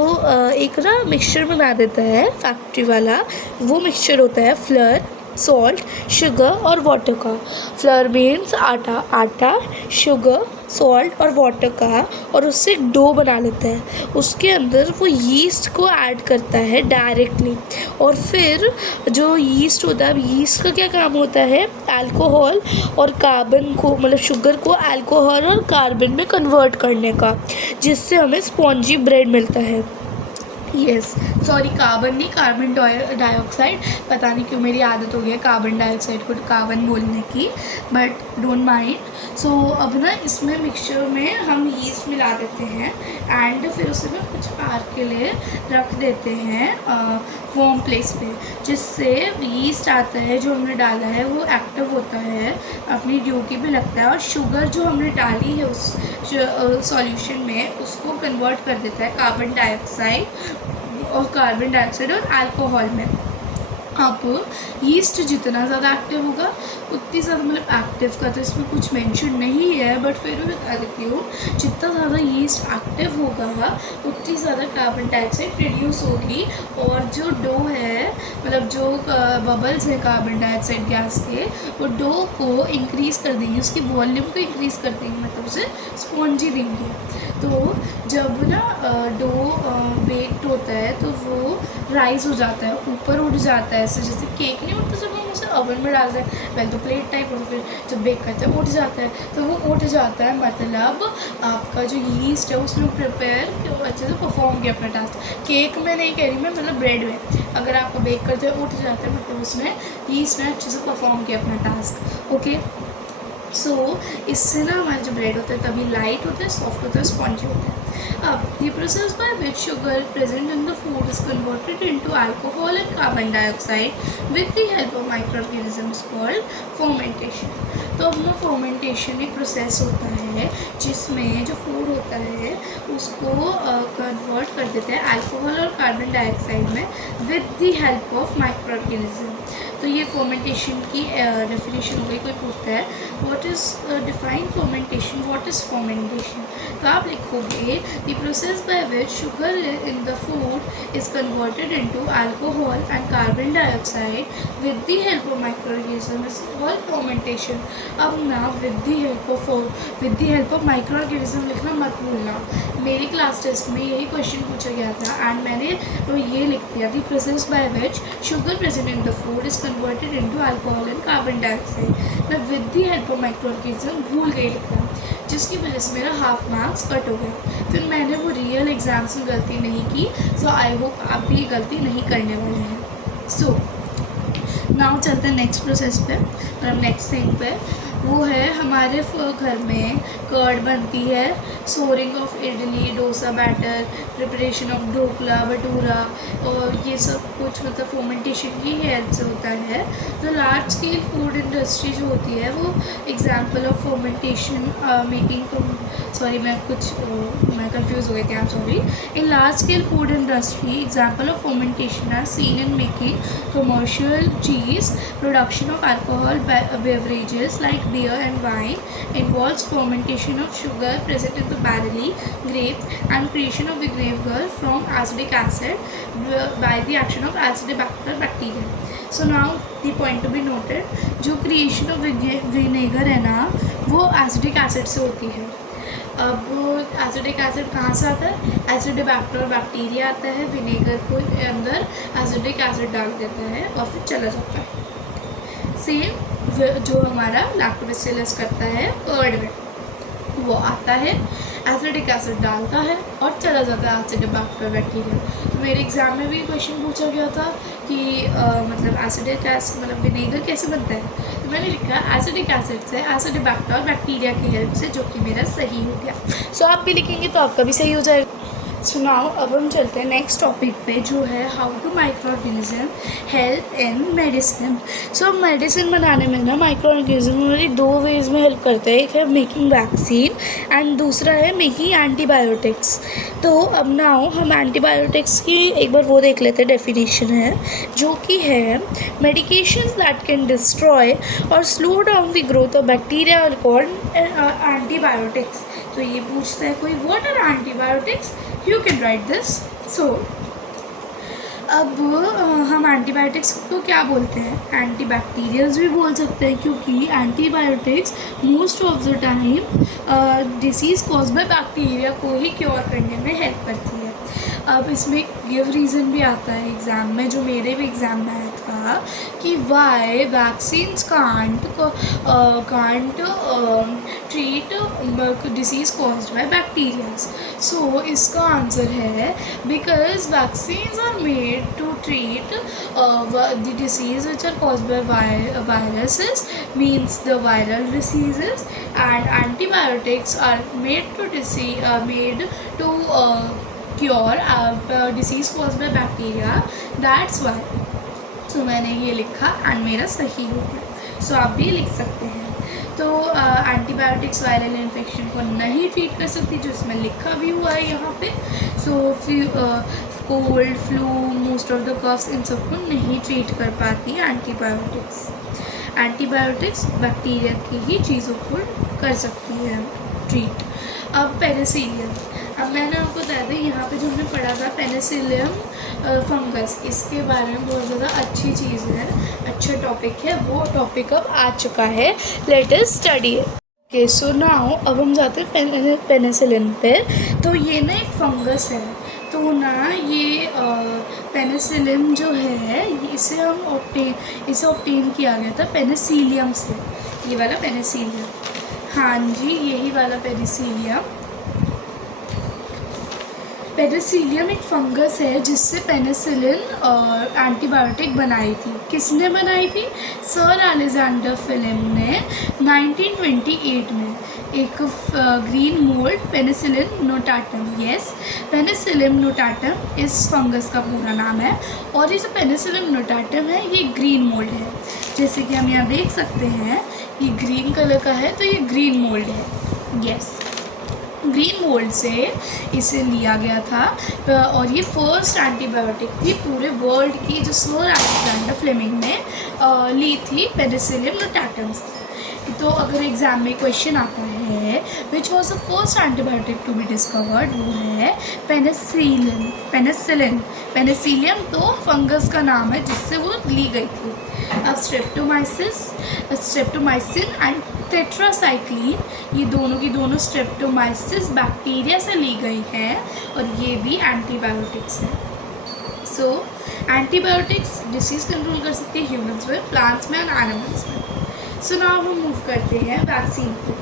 एक ना मिक्सचर बना देता है फैक्ट्री वाला, वो मिक्सचर होता है फ्लोर, सॉल्ट, शुगर और वाटर का। फ्लोर मीन्स आटा, शुगर, सॉल्ट और वाटर का, और उससे एक डो बना लेता है। उसके अंदर वो यीस्ट को ऐड करता है डायरेक्टली, और फिर जो यीस्ट होता है, अब यीस्ट का क्या काम होता है, अल्कोहल और कार्बन को, मतलब शुगर को अल्कोहल और कार्बन में कन्वर्ट करने का, जिससे हमें स्पॉन्जी ब्रेड मिलता है। सॉरी, कार्बन नहीं, कार्बन डाइऑक्साइड, पता नहीं क्यों मेरी आदत हो गई है कार्बन डाइऑक्साइड को कार्बन बोलने की, बट डोंट माइंड। सो अब ना इसमें मिक्सचर में हम यीस्ट मिला देते हैं, एंड फिर उसे ना कुछ आवर के लिए रख देते हैं वार्म प्लेस पे, जिससे यीस्ट आता है जो हमने डाला है वो एक्टिव होता है, अपनी ड्यूटी पे लगता है, और शुगर जो हमने डाली है उस सॉल्यूशन में, उसको कन्वर्ट कर देता है कार्बन डाइऑक्साइड और अल्कोहल में। अब यीस्ट जितना ज़्यादा एक्टिव होगा उतनी ज़्यादा, मतलब एक्टिव का तो इसमें कुछ मेंशन नहीं है, बट फिर भी बता देती हूँ, जितना ज़्यादा यीस्ट एक्टिव होगा उतनी ज़्यादा कार्बन डाइऑक्साइड प्रोड्यूस होगी, और जो डो है, मतलब जो बबल्स हैं कार्बन डाइऑक्साइड गैस के, वो डो को इंक्रीज़ कर देंगे, उसकी वॉल्यूम को इंक्रीज़ कर देंगे, मतलब उसे स्पॉन्जी देंगे। तो जब ना डो बेक्ड होता है तो वो राइज़ हो जाता है, ऊपर उठ जाता है, ऐसे जैसे केक नहीं उठता जब हम उसे ओवन में डालते हैं, पहले तो प्लेट टाइप, और फिर जब बेक करते हैं उठ जाता है, तो वो उठ जाता है, मतलब आपका जो यीस्ट है उसने प्रिपेयर अच्छे से परफॉर्म किया अपना टास्क। केक में नहीं कह रही मैं, मतलब ब्रेड में अगर आप बेक करते हो उठ जाता है, मतलब उसने यीस्ट ने अच्छे से परफॉर्म किया अपना टास्क। ओके, सो इससे ना हमारा जो ब्रेड होता है तभी लाइट होता है, सॉफ्ट होता है, स्पॉन्जी होता है। अब the process by which sugar present in the food is converted into alcohol and carbon dioxide with the help of microorganisms called fermentation। तो अब ना fermentation एक प्रोसेस होता है जिसमें जो फूड होता है उसको कन्वर्ट कर देते हैं अल्कोहल और कार्बन डाइऑक्साइड में with the help of microorganism. तो ये फर्मेंटेशन की डेफिनेशन हो गई। कोई पूछता है what is define fermentation, what is fermentation, तो आप लिखोगे the process by which sugar in the food is converted into alcohol and carbon dioxide with the help of microorganism is called fermentation. अब ना with the help of microorganism लिखना मत भूलना, मेरी class test में यही क्वेश्चन पूछा गया था एंड मैंने तो ये लिख दिया the process by which sugar present in the food is converted into alcohol and carbon dioxide. मैं with the help of microorganism भूल गई लिखना, जिसकी वजह से मेरा हाफ मार्क्स कट हो गया। फिर मैंने वो रियल एग्जाम्स में गलती नहीं की, सो आई होप आप भी गलती नहीं करने वाले हैं। सो नाउ चलते हैं नेक्स्ट प्रोसेस पे, मतलब नेक्स्ट थिंग पे, वो है हमारे घर में कर्ड बनती है, souring of idli, dosa batter, preparation of dhokla, bhatura, और ये सब कुछ मतलब फर्मेंटेशन की हेल्प से होता है। तो लार्ज स्केल फूड इंडस्ट्री जो होती है वो example of fermentation making, sorry मैं कंफ्यूज हो गई थी, I am sorry. In large scale food industry example of fermentation are seen in making commercial cheese, production of alcohol beverages like beer and wine, involves fermentation of sugar present in the barley, grapes, and creation of vinegar from acidic acid by the action of acidibacter bacteria. So now the point to be noted, जो creation of vinegar है ना वो acidic acid से होती है। अब acidic acid कहाँ से आता है, एसिडिबैक्टर बैक्टीरिया आता है, विनेगर को अंदर एसिडिक एसिड डाल देता है और फिर चला जाता है। सेम जो हमारा लैक्टोबैसिलस करता है कर्ड में, वो आता है एसिडिक एसिड डालता है और चला जाता है एसिडिबैक्टर बैक्टीरिया। तो मेरे एग्ज़ाम में भी क्वेश्चन पूछा गया था कि मतलब एसिडिक एसिड मतलब विनेगर कैसे बनता है, तो मैंने लिखा एसिडिक एसिड से एसिडिबैक्टर बैक्टीरिया की हेल्प से, जो कि मेरा सही हो गया। सो आप भी लिखेंगे तो आपका भी सही हो जाएगा। सो नाउ अब हम चलते हैं नेक्स्ट टॉपिक पे, जो है how to micro organism help in medicine. So medicine बनाने में ना माइक्रो ऑर्गेनिज्म हमारी दो वेज में हेल्प करते हैं। एक है मेकिंग वैक्सीन एंड दूसरा है मेकिंग एंटीबायोटिक्स। तो अब नाउ हम एंटीबायोटिक्स की एक बार वो देख लेते हैं, डेफिनेशन है जो कि है मेडिकेशंस दैट कैन डिस्ट्रॉय और slow down the growth of bacteria और कॉल्ड एंटीबायोटिक्स। तो ये पूछता है कोई, what are antibiotics, you can write this. So अब हम एंटीबायोटिक्स को क्या बोलते हैं, एंटीबैक्टीरियल्स भी बोल सकते हैं, क्योंकि antibiotics most of the time disease cause by bacteria को ही क्योर करने में हेल्प करती है। अब इसमें गिव रीज़न भी आता है एग्ज़ाम में, जो मेरे भी एग्ज़ाम में आया था कि why vaccines can't treat disease caused by bacterias. So इसका आंसर है because vaccines are made to treat the disease which are caused by viruses, means the viral diseases, and antibiotics are made to cure disease caused by bacteria. That's why. सो मैंने ये लिखा and मेरा सही हो गया। सो आप भी लिख सकते हैं। तो एंटीबायोटिक्स वायरल इन्फेक्शन को नहीं ट्रीट कर सकती, जो इसमें लिखा भी हुआ है यहाँ पे। So cold, flu, most of the coughs, इन सबको नहीं ट्रीट कर पाती एंटीबायोटिक्स। एंटीबायोटिक्स बैक्टीरिया की ही चीज़ों को कर सकती है ट्रीट। अब पेनिसिलियम, अब मैंने आपको बता दी यहाँ पे जो हमने पढ़ा था पेनिसिलियम फंगस, इसके बारे में बहुत ज़्यादा अच्छी चीज़ है, अच्छा टॉपिक है, वो टॉपिक अब आ चुका है, लेट अस स्टडी। ओके, सो नाउ अब हम जाते हैं पेनिसिलिन पे। तो ये ना एक फंगस है, तो ना ये पेनिसिलिन जो है इसे ऑब्टेन किया गया था पेनिसिलियम से, ये वाला पेनिसिलियम, हाँ जी यही वाला पेनिसिलियम। पेनिसिलियम एक फंगस है जिससे पेनिसिलिन एंटीबायोटिक बनाई थी। किसने बनाई थी? सर अलेक्जेंडर फ्लेमिंग ने 1928 में एक green mould penicillin notatum, yes penicillin notatum इस फंगस का पूरा नाम है। और ये जो पेनिसिलिन नोटाटम है ये ग्रीन मोल्ड है, जैसे कि हम यहाँ देख सकते हैं ये ग्रीन कलर का है, तो ये ग्रीन मोल्ड है, यस ग्रीन मोल्ड से इसे लिया गया था। और ये फर्स्ट एंटीबायोटिक थी पूरे वर्ल्ड की जो सर अलेक्जेंडर फ्लेमिंग ने ली थी पेनिसिलिन नोटाटम से। तो अगर एग्जाम में क्वेश्चन आता है which was the first antibiotic to be discovered, वो है पेनिसिलिन। पेनिसिलियम तो फंगस का नाम है जिससे वो ली गई थी। अब स्ट्रेप्टोमाइसिन एंड टेट्रासाइक्लिन, ये दोनों की दोनों स्ट्रेप्टोमाइसिस बैक्टीरिया से ली गई हैं और ये भी एंटीबायोटिक्स है। सो एंटीबायोटिक्स डिसीज़ कंट्रोल कर सकती है ह्यूमंस में, प्लांट्स में एंड एनिमल्स में। सो नाउ हम मूव करते हैं वैक्सीन पे।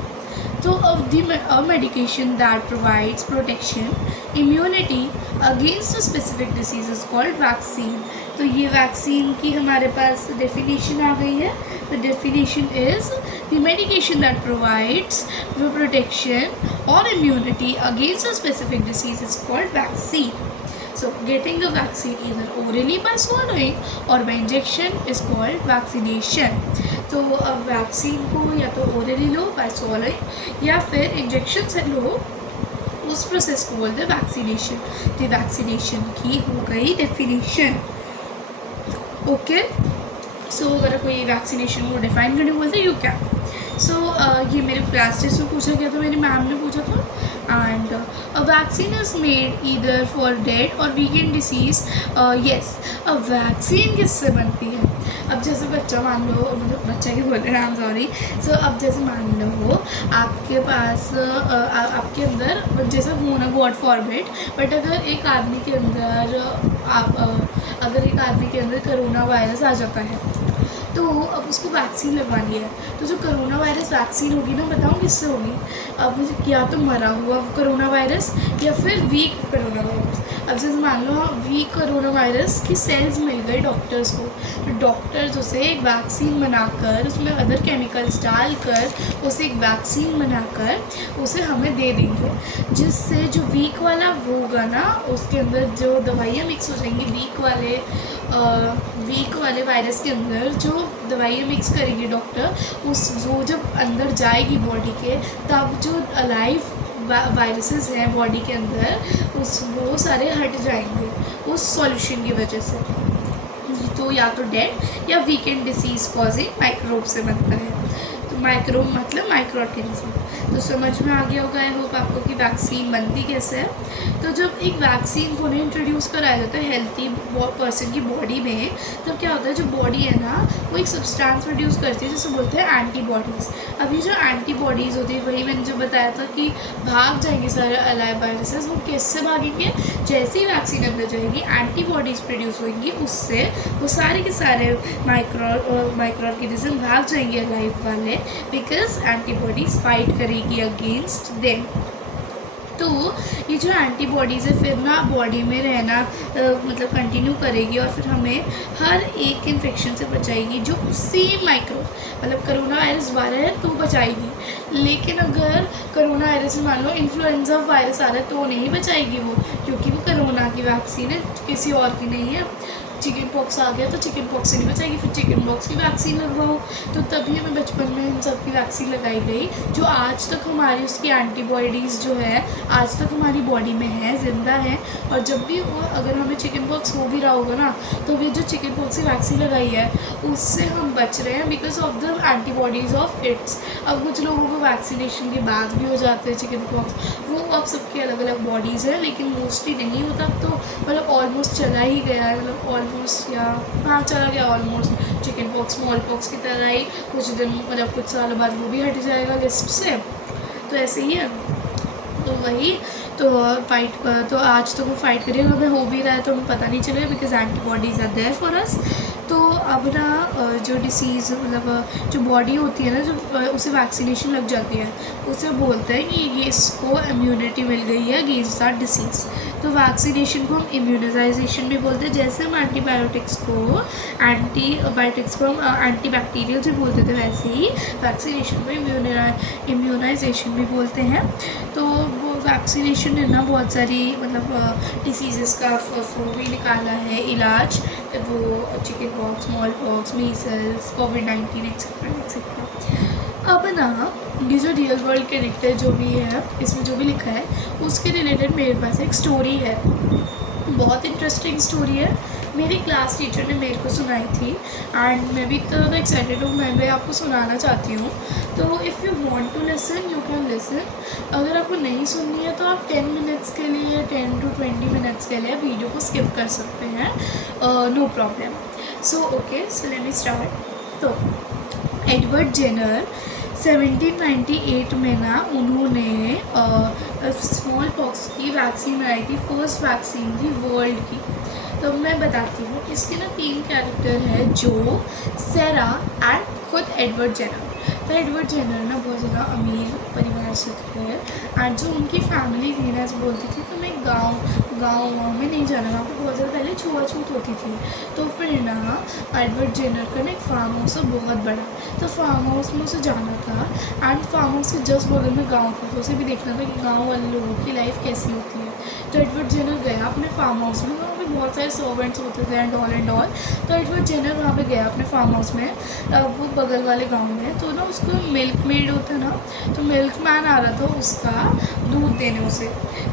तो a medication that provides protection, immunity against a specific disease is called vaccine. तो ये वैक्सीन की हमारे पास डेफिनेशन आ गई है। The definition is the medication that provides the protection or immunity against a specific disease is called vaccine. So getting a vaccine either orally by swallowing or by injection is called vaccination. तो अब vaccine को या तो orally लो bye swallowing या फिर injection से लो, उस process को बोलते हैं वैक्सीनेशन। तो वैक्सीनेशन की हो गई डेफिनेशन। ओके, सो अगर कोई वैक्सीनेशन को डिफाइन करने बोलते हैं यू क्या। सो ये मेरे क्लास टेस्ट में पूछा गया था, मेरी मैम ने पूछा था। And a vaccine is made either for dead और वीकेंड डिसीज़, येस अब वैक्सीन किससे बनती है। अब जैसे बच्चा मान लो, मतलब बच्चा ही बोल रहे हैं, आई एम सॉरी। सो अब जैसे मान लो आपके पास आपके अंदर जैसे होना गॉड फॉरबिड, बट अगर एक आदमी के अंदर कोरोना वायरस आ जाता है तो अब उसको वैक्सीन लगवानी है। तो जो कोरोना वायरस वैक्सीन होगी ना, बताऊँ किससे होगी? अब या तो मरा हुआ कोरोना वायरस या फिर वीक कोरोना वायरस। अब जैसे मान लो वीक कोरोना वायरस की सेल्स मिल गए डॉक्टर्स को, तो डॉक्टर्स उसे एक वैक्सीन बनाकर उसमें अदर केमिकल्स डालकर उसे एक वैक्सीन बनाकर उसे हमें दे देंगे, जिससे जो वीक वाला वो होगा ना, उसके अंदर जो दवाइयाँ मिक्स हो जाएंगी वीक वाले वायरस के अंदर जो दवाइयाँ मिक्स करेंगे डॉक्टर, वो जब अंदर जाएगी बॉडी के, तब जो अलाइव वायरसेस हैं बॉडी के अंदर वो सारे हट जाएंगे उस सॉल्यूशन की वजह से। तो या तो डेड या वीकेंड डिसीज़ कॉजिंग माइक्रोब से बनता है। तो माइक्रोब मतलब माइक्रो ऑर्गेनिज्म। तो समझ में आ गया होगा आई होप आपको कि वैक्सीन बनती कैसे है। तो जब एक वैक्सीन को इंट्रोड्यूस कराया जाता है हेल्थी पर्सन की बॉडी में, तब क्या होता है, जो बॉडी है ना वो एक सब्सटेंस प्रोड्यूस करती है जिसे बोलते हैं एंटीबॉडीज़। अब ये जो एंटीबॉडीज़ होती है, वही मैंने जो बताया था कि भाग जाएंगे सारे अलाइव वायरसेस। वो किससे भागेंगे? जैसे ही वैक्सीन अंदर जाएगी एंटीबॉडीज़ प्रोड्यूस होंगी, उससे वो सारे के सारे माइक्रो ऑर्गेनिज्म भाग जाएंगे अलाइव वाले, बिकॉज एंटीबॉडीज़ फाइट करेगी अगेंस्ट देम। तो ये जो एंटीबॉडीज़ है फिर ना बॉडी में रहना मतलब कंटिन्यू करेगी और फिर हमें हर एक इन्फेक्शन से बचाएगी जो उसी मतलब कोरोना वायरस द्वारा है तो बचाएगी। लेकिन अगर कोरोना वायरस में मान लो इन्फ्लुएंजा वायरस आ रहा है तो नहीं बचाएगी वो, क्योंकि वो कोरोना की वैक्सीन है, किसी और की नहीं है। चिकन पॉक्स आ गया तो चिकन पॉक्स से नहीं बचाएगी, फिर चिकन पॉक्स की वैक्सीन लगवाओ। तो तभी हमें बचपन में इन सब की वैक्सीन लगाई गई, जो आज तक हमारी उसकी एंटीबॉडीज़ जो है आज तक हमारी बॉडी में है, ज़िंदा है। और जब भी वो अगर हमें चिकन पॉक्स हो भी रहा होगा ना, तो ये जो चिकन पॉक्स की वैक्सीन लगाई है उससे हम बच रहे हैं because of the antibodies of its. अब कुछ लोगों को वैक्सीनेशन के बाद भी हो जाते हैं चिकन पॉक्स, वो अब सबकी अलग अलग बॉडीज़ है, लेकिन मोस्टली नहीं होता। अब तो मतलब ऑलमोस्ट चला ही गया है, मतलब ऑलमोस्ट या हाँ चला गया almost. Chicken pox small pox की तरह ही कुछ दिन मतलब कुछ सालों बाद वो भी हट जाएगा लिस्ट से। तो ऐसे ही है। तो वही तो तो आज तो वो फाइट करिए, हमें हो भी रहा है तो हमें पता नहीं चलेगा because antibodies are there for us. तो अब ना जो डिसीज़ मतलब जो बॉडी होती है ना, जो उसे वैक्सीनेशन लग जाती है, उसे बोलते हैं कि ये इसको इम्यूनिटी मिल गई है अगेंस्ट दैट डिसीज़। तो वैक्सीनेशन को हम इम्यूनाइजेशन भी बोलते हैं, जैसे हम एंटीबायोटिक्स को हम एंटीबैक्टीरियल भी बोलते थे, वैसे ही वैक्सीनेशन को इम्यूनाइजेशन भी बोलते हैं। तो वो वैक्सीनेशन ने ना बहुत सारी मतलब डिसीज़ का वो भी निकाला है इलाज, वो chickenpox, smallpox, measles, कोविड-19 एक्सेट्रा एक्सेट्रा। अब ना ये जो रियल वर्ल्ड कैरेक्टर जो भी है इसमें जो भी लिखा है उसके रिलेटेड मेरे पास एक स्टोरी है, बहुत इंटरेस्टिंग स्टोरी है। मेरी क्लास टीचर ने मेरे को सुनाई थी एंड मैं भी इतना ज़्यादा एक्साइटेड हूँ, मैं भी आपको सुनाना चाहती हूँ। तो if you want to listen you can listen. अगर आपको नहीं सुननी है तो आप 10 मिनट्स के लिए 10 to 20 मिनट्स के लिए वीडियो को स्किप कर सकते हैं, no problem. So okay, so let me start. तो एडवर्ड जेनर 1798 में ना उन्होंने स्मॉल पॉक्स की वैक्सीन बनाई थी, फर्स्ट वैक्सीन थी वर्ल्ड की। तो मैं बताती हूँ, इसके ना 3 कैरेक्टर है, जो सेरा एंड खुद एडवर्ड जेनर। तो एडवर्ड जेनर ना बहुत ज़्यादा अमीर परिवार से थे एंड जो उनकी फैमिली थी ना ऐसे बोलती थी तो मैं गाँव में नहीं जाना, वहाँ पर बहुत ज़्यादा पहले छुआछूत होती थी। तो फिर ना एडवर्ड जेनर का ना एक फार्म हाउस है बहुत बड़ा, तो फार्म हाउस में उसे जाना था एंड फार्म हाउस के जस्ट बगल में गाँव था, तो उसे भी देखना था कि गाँव वाले लोगों की लाइफ कैसी होती है। तो एडवर्ड जेनर गया अपने फार्म हाउस में, वहाँ पे बहुत सारे सर्वेंट्स होते थे एंड ऑल। तो एडवर्ड जेनर वहाँ पे गया अपने फार्म हाउस में, वो बगल वाले गांव में। तो ना उसको मिल्क मेड होता है ना, तो मिल्क मैन आ रहा था उसका दूध देने उसे।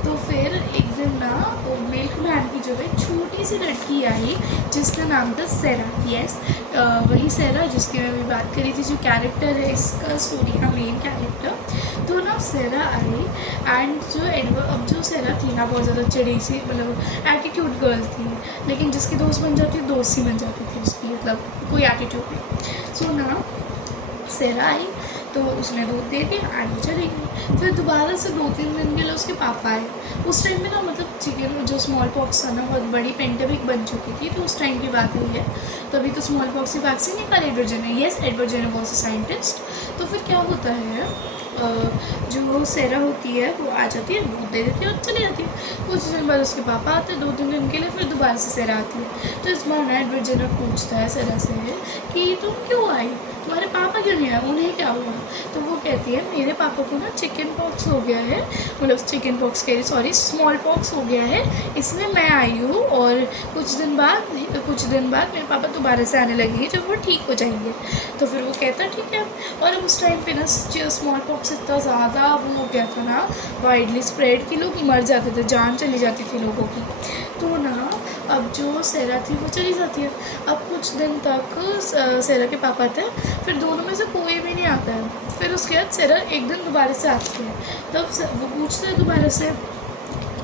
तो फिर एक दिन ना वो मिल्क मैन की जगह छोटी सी लड़की आई जिसका नाम था सेरा। यस, वही सेरा जिसकी मैं भी बात करी थी, जो कैरेक्टर है इसका स्टोरी का मेन कैरेक्टर। तो ना सेरा आई एंड अब जो सेरा थी ना बहुत ज़्यादा चिड़ी सी मतलब एटीट्यूड गर्ल थी, लेकिन जिसकी दोस्त बन जाती दोस्त ही बन जाती थी उसकी, मतलब कोई एटीट्यूड नहीं। सो ना सेरा आई तो उसने दूध दे दिया एंड वो चली गई। फिर दोबारा से 2-3 दिन के लिए उसके पापा आए। उस टाइम में ना मतलब चिकन जो स्मॉल पॉक्स था ना बहुत बड़ी पेंडेमिक बन चुकी थी, तो उस टाइम की बात हुई है। तो अभी तो स्मॉल पॉक्स की वैक्सीन निकाली Edward Jenner. Yes, Edward Jenner was a scientist. तो फिर क्या होता है, जो सेरा होती है वो आ जाती है, दूध दे देती है और चली जाती है। कुछ दिन बाद उसके पापा आते हैं 2-3 दिन के लिए, फिर दोबारा से सेरा आती है। तो इस बार ना एडवर्ड जेनर पूछता है सेरा से कि तुम क्यों आई, तुम्हारे पापा क्यों नहीं आए, उन्हें क्या हुआ। तो वो कहती है मेरे पापा को ना चिकन पॉक्स हो गया है, मतलब चिकन पॉक्स कह रही सॉरी स्मॉल पॉक्स हो गया है, इसलिए मैं आई हूँ। और कुछ दिन बाद मेरे पापा दोबारा से आने लगेंगे जब वो ठीक हो जाएंगे। तो फिर वो कहता ठीक है। और उस टाइम पे ना स्मॉल पॉक्स इतना ज़्यादा वो हो गया था ना, वाइडली स्प्रेड, कि लोग मर जाते थे, जान चली जाती थी लोगों की। तो ना अब जो सेरा थी वो चली जाती है। अब कुछ दिन तक सेरा के पापा थे, फिर दोनों में से कोई भी नहीं आता है। फिर उसके बाद सेरा एक दिन दोबारा से आती है। तब वो पूछते हैं दोबारा से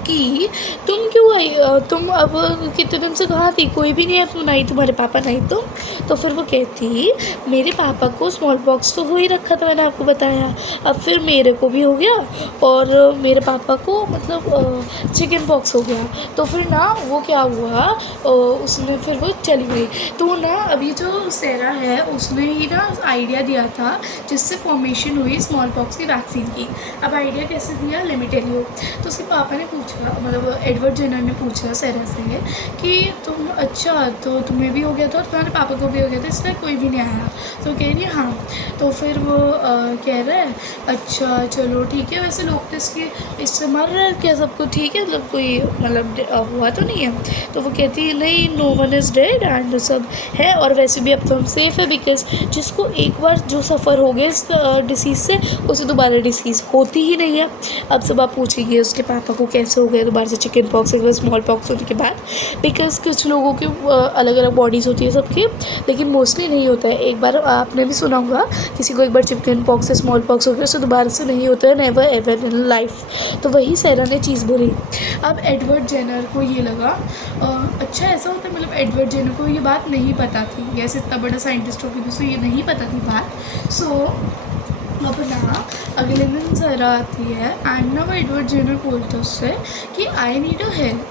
कि तुम क्यों आई, तुम अब कितने दिन से कहाँ थी, कोई भी नहीं है, तुम नहीं, तुम्हारे पापा नहीं तुम। तो फिर वो कहती मेरे पापा को स्मॉल पॉक्स तो हो ही रखा था, मैंने आपको बताया, अब फिर मेरे को भी हो गया और मेरे पापा को मतलब चिकन पॉक्स हो गया। तो फिर ना वो क्या हुआ, उसने फिर वो चली गई। तो ना अभी जो सेरा है उसने ही ना आइडिया दिया था जिससे फॉर्मेशन हुई स्मॉल पॉक्स की वैक्सीन की। अब आइडिया कैसे दिया, लेट मी टेल यू। तो उसके पापा ने पूछा, मतलब एडवर्ड जेनर ने पूछा सेरा से कि तुम अच्छा तो तुम्हें भी हो गया था और तुम्हारे पापा को भी हो गया था, इसलिए कोई भी नहीं आया। तो कह रही है हाँ। तो फिर वो कह रहा है अच्छा चलो ठीक है, वैसे लोग तो इससे मर रहे हैं क्या, सबको ठीक है, मतलब कोई मतलब हुआ तो नहीं है। तो वो कहती है नहीं, no one is dead and सब है, और वैसे भी अब तो हम सेफ़ है, बिकॉज जिसको एक बार जो सफ़र हो गया इस डिसीज़ से उसे दोबारा डिसीज़ होती ही नहीं है। अब सब आप पूछेंगे उसके पापा को कैसे हो गया दोबारा से चिकन पॉक्स, एक बार स्मॉल पॉक्स होने के बाद, बिकॉज कुछ लोगों की अलग अलग बॉडीज़ होती है सबकी, लेकिन मोस्टली नहीं होता है। एक बार आपने भी सुना होगा किसी को एक बार चिकन पॉक्स से स्मॉल पॉक्स हो गया उससे दोबारा से नहीं होता है, नेवर एवर इन लाइफ। तो वही सेरा ने चीज़ बोली। अब एडवर्ड जेनर को ये लगा अच्छा ऐसा होता है, मतलब एडवर्ड जेनर को ये बात नहीं पता थी, ऐसे इतना बड़ा साइंटिस्ट हो कि उसे ये नहीं पता थी बात। सो अब ना अगले दिन सेरा आती है एंड ना वो एडवर्ड जेनर बोलता है उससे कि आई नीड अ हेल्प,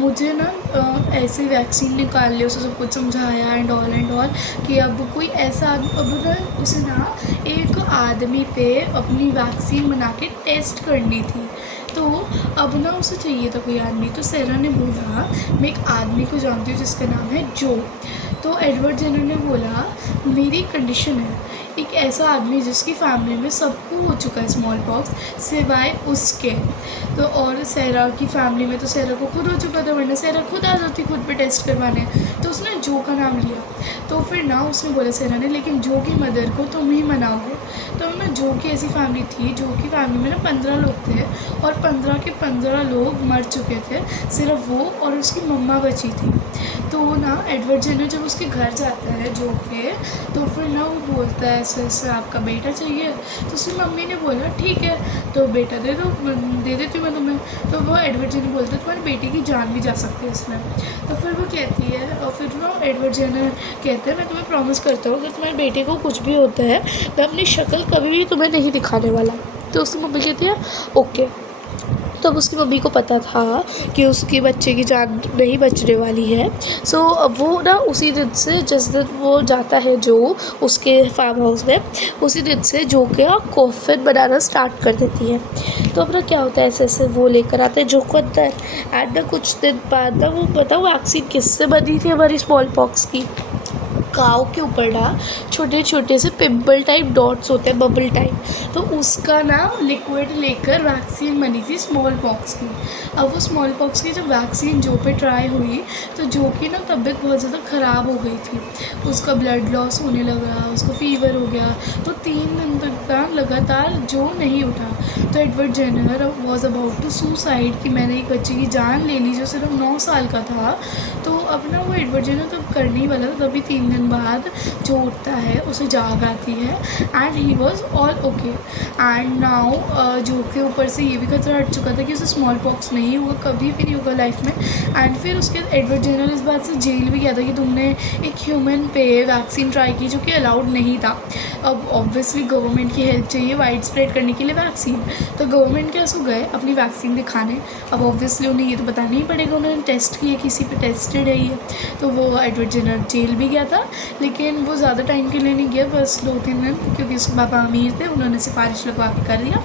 मुझे ना ऐसे वैक्सीन निकाल लिया, उसे सब कुछ समझाया एंड ऑल कि अब कोई ऐसा अब ना उसे ना एक आदमी पे अपनी वैक्सीन बना के टेस्ट करनी थी। तो अब ना उसे चाहिए था कोई आदमी। तो सेरा ने बोला मैं एक आदमी को जानती हूँ जिसका नाम है जो। तो एडवर्ड जेनर ने बोला मेरी कंडीशन है, एक ऐसा आदमी जिसकी फैमिली में सबको हो चुका है स्मॉल पॉक्स सिवाय उसके। तो और सेरा की फैमिली में तो सेरा को खुद हो चुका था, वरना सेरा खुद आ जाती खुद पे टेस्ट करवाने। तो उसने जो का नाम लिया। तो फिर ना उसने बोला सेरा ने लेकिन जो की मदर को तुम ही मनाओगे। तो ना जो की ऐसी फैमिली थी, जो की फैमिली में ना 15 लोग थे और 15 के 15 लोग मर चुके थे, सिर्फ वो और उसकी मम्मा बची थी। तो ना एडवर्ड जेनर जब उसके घर जाता है जो के, तो फिर ना वो बोलता है ऐसे ऐसे आपका बेटा चाहिए। तो उसकी मम्मी ने बोला ठीक है तो बेटा दे दो, दे देती हूँ मैं तुम्हें। तो वो एडवर्ड जेनर बोलता है तुम्हारे बेटे की जान भी जा सकती है इसमें। तो फिर वो कहती है और फिर ना एडवर्ड जेनर कहते हैं मैं तुम्हें प्रॉमिस करता हूँ अगर तुम्हारे बेटे को कुछ भी होता है मैं अपनी शक्ल कभी भी तुम्हें नहीं दिखाने वाला। तो उसकी मम्मी कहती है ओके। तो अब उसकी मम्मी को पता था कि उसके बच्चे की जान नहीं बचने वाली है। सो वो ना उसी दिन से जिस दिन वो जाता है जो उसके फार्म हाउस में, उसी दिन से जो का कॉफ़िन बनाना स्टार्ट कर देती है। तो अब ना क्या होता है ऐसे ऐसे वो लेकर आते हैं जो को अंदर एंड ना कुछ दिन बाद ना वो बताओ वैक्सीन किससे बनी थी हमारी स्मॉल पॉक्स की, काव के ऊपर ना छोटे छोटे से पिंपल टाइप डॉट्स होते हैं बबल टाइप, तो उसका ना लिक्विड लेकर वैक्सीन बनी थी स्मॉल पॉक्स की। अब वो स्मॉल पॉक्स की जब वैक्सीन जो पे ट्राई हुई तो जो की ना तबीयत बहुत ज़्यादा ख़राब हो गई थी, उसका ब्लड लॉस होने लगा, उसको फीवर हो गया। तो 3 दिन तक ना लगातार जो नहीं उठा। तो Edward Jenner was about to suicide कि मैंने एक बच्चे की जान ले ली जो सिर्फ 9 साल का था। तो अब ना वो एडवर्ड जेनर तब करने ही वाला था, तभी 3 दिन टाइम बाद जो उठता है उसे जाग आती है and he was all okay. And now जो के ऊपर से ये भी खतरा हट चुका था कि उसे स्मॉल पॉक्स नहीं हुआ, कभी भी नहीं होगा लाइफ में। एंड फिर उसके एडवर्ड जेनर इस बात से जेल भी गया था कि तुमने एक ह्यूमन पे वैक्सीन ट्राई की जो कि अलाउड नहीं था। अब ऑब्वियसली गवर्नमेंट की हेल्प चाहिए वाइड स्प्रेड करने के लिए वैक्सीन, तो गवर्नमेंट क्या सो गए अपनी वैक्सीन दिखाने। अब ऑब्वियसली उन्हें ये तो बताना ही पड़ेगा, उन्होंने टेस्ट किया, किसी पे टेस्टेड है ये, तो वो एडवर्ड जेनर जेल भी गया था। लेकिन वो ज़्यादा टाइम के लिए नहीं गया, बस 2-3 दिन, क्योंकि उसके पापा अमीर थे, उन्होंने सिफारिश लगवा के कर दिया।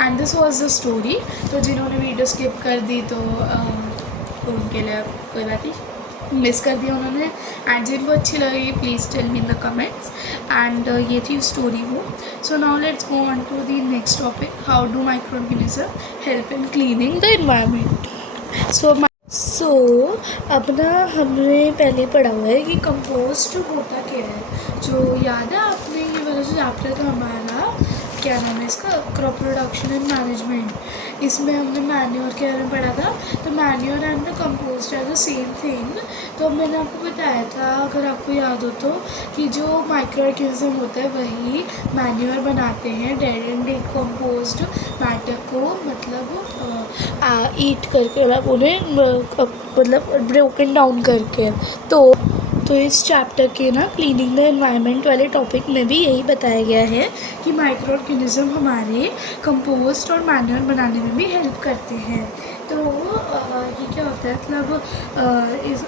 And this was the story. तो जिन्होंने वीडियो स्किप कर दी तो उनके लिए कोई बात नहीं, मिस कर दिया उन्होंने। एंड जिनको अच्छी लगी please tell me in the comments. And ये थी स्टोरी वो। So now let's go on to the next topic, how do micro organism help in cleaning the environment. So अब ना हमने पहले पढ़ा हुआ है कि कंपोस्ट होता क्या है। जो याद है आपने ये वाला जो चैप्टर था हमारा, क्या नाम है इसका, क्रॉप प्रोडक्शन एंड मैनेजमेंट, इसमें हमने मैन्योर के बारे में पढ़ा था। तो manure and the compost are the same thing. तो मैंने आपको बताया था, अगर आपको याद हो तो, कि जो माइक्रो ऑर्गेनिज्म होता है वही मैन्योर बनाते हैं डेड एंड डिकम्पोज्ड मैटर को, मतलब ईट करके, मतलब उन्हें मतलब ब्रोकन डाउन करके। तो इस चैप्टर के ना क्लीनिंग द एनवायरनमेंट वाले टॉपिक में भी यही बताया गया है कि माइक्रो ऑर्गेनिज्म हमारे कंपोस्ट और मैन्योर बनाने में भी हेल्प करते हैं। तो ये क्या होता है, मतलब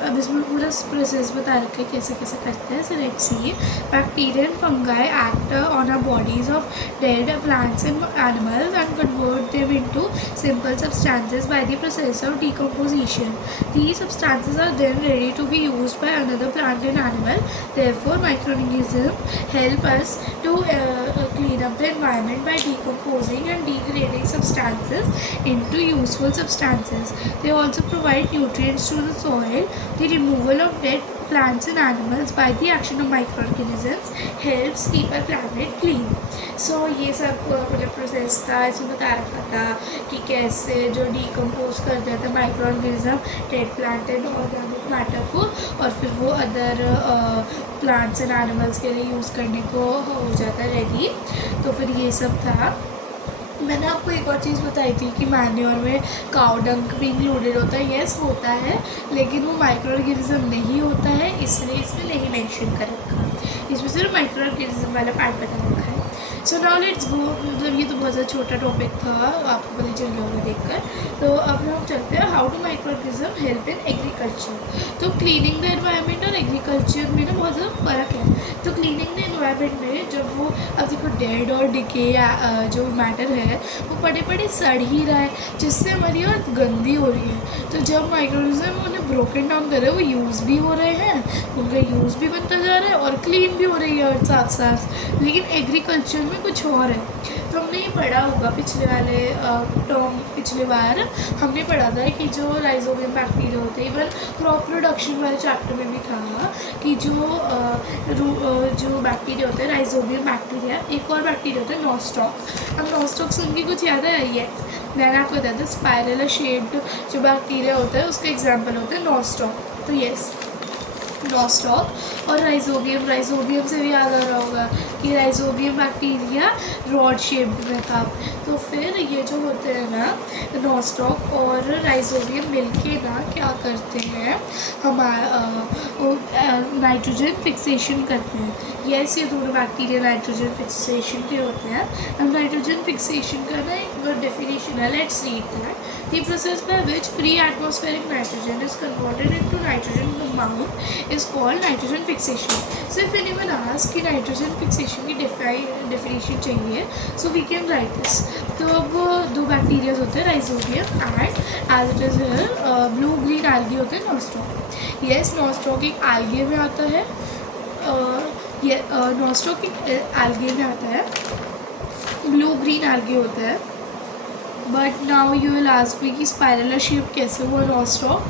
अब इसमें पूरा प्रोसेस बता रखा है कैसे कैसे करते हैं। So let's see, bacteria and fungi act on our bodies of dead plants and animals and convert them into simple substances by the process of decomposition. These substances are then ready to be used by another plant and animal. Therefore, microorganisms help us to clean up the environment by decomposing and degrading substances into useful substances. They also provide nutrients to the soil. The removal of dead plants and animals by the action of microorganisms helps keep our planet clean. So ये सब मतलब process था, इसमें बता रखा था कि कैसे जो डिकम्पोज कर देता है micro organism dead plant and organic matter को, और फिर वो अदर प्लांट्स एंड एनिमल्स के लिए यूज़ करने को हो जाता है रेडी। तो फिर ये सब था। मैंने आपको एक और चीज़ बताई थी कि मैन्योर में काउ डंक भी इंक्लूडेड होता है। येस होता है, लेकिन वो माइक्रो ऑर्गेनिज्म नहीं होता है, इसलिए इसमें नहीं मेंशन कर रखा, इसमें सिर्फ माइक्रो ऑर्गेनिज्म वाला पार्ट बता रखा है। सो नाउ लेट्स गो, मतलब ये तो बहुत ज़्यादा छोटा टॉपिक था, आपको पता चल गया होगा देखकर। तो अब हम चलते हैं how do micro organism help in agriculture. तो क्लीनिंग द एनवायरनमेंट और एग्रीकल्चर में ना बहुत ज़्यादा फ़र्क है। तो क्लीनिंग द एनवायरनमेंट में जब वो, अब देखो डेड और डिके जो मैटर है वो पड़े पड़े सड़ ही रहा है, जिससे हमारी अर्थ गंदी हो रही है। तो जब माइक्रो ऑर्गेनिज्म उन्हें ब्रोकन डाउन कर रहे हैं, वो यूज़ भी हो रहे हैं, उनका यूज़ भी बनता जा रहा है और क्लीन भी हो रही है अर्थ साथ साथ। लेकिन एग्रीकल्चर में कुछ और है। तो हमने ये पढ़ा होगा पिछले वाले पिछले बार हमने पढ़ा था कि जो राइजोबियम बैक्टीरिया होते हैं, इवन क्रॉप प्रोडक्शन वाले चैप्टर में भी था कि जो बैक्टीरिया होते हैं राइजोबियम बैक्टीरिया, एक और बैक्टीरिया होता है नॉस्टॉक। अब नॉस्टॉक सुन के कुछ याद है? यस, मैंने आपको बताया था स्पाइरल शेप्ड जो बैक्टीरिया होता है उसका एग्जाम्पल होता है नॉस्टॉक। तो यस, नॉस्टॉक और राइजोबियम से भी याद आ रहा होगा कि राइजोबियम बैक्टीरिया रॉड शेप्ड में था। तो फिर ये जो होते हैं ना नॉस्टॉक और राइजोबियम मिलके ना क्या करते हैं, हमारा नाइट्रोजन फिक्सेशन करते हैं। यस, ये दोनों बैक्टीरिया नाइट्रोजन फिक्सेशन के होते हैं। अब नाइट्रोजन फिक्सेशन का ना एक डेफिनेशन है, let's read that. The process by which free atmospheric nitrogen is converted into nitrogen compound is called nitrogen fixation. So if anyone ask कि नाइट्रोजन फिक्सेशन की डेफिनेशन चाहिए, so we can write this. तो अब दो bacterias होते हैं rhizobium and as it is blue green algae होते हैं नॉस्टॉक। यस, नॉस्टॉक एक एल्गे में आता है, ये नॉस्टॉक एक एल्गे में आता है, ब्लू ग्रीन एल्गे होता है। But now you will ask me कि स्पाइरल शेप कैसे हुआ नॉस्टॉक,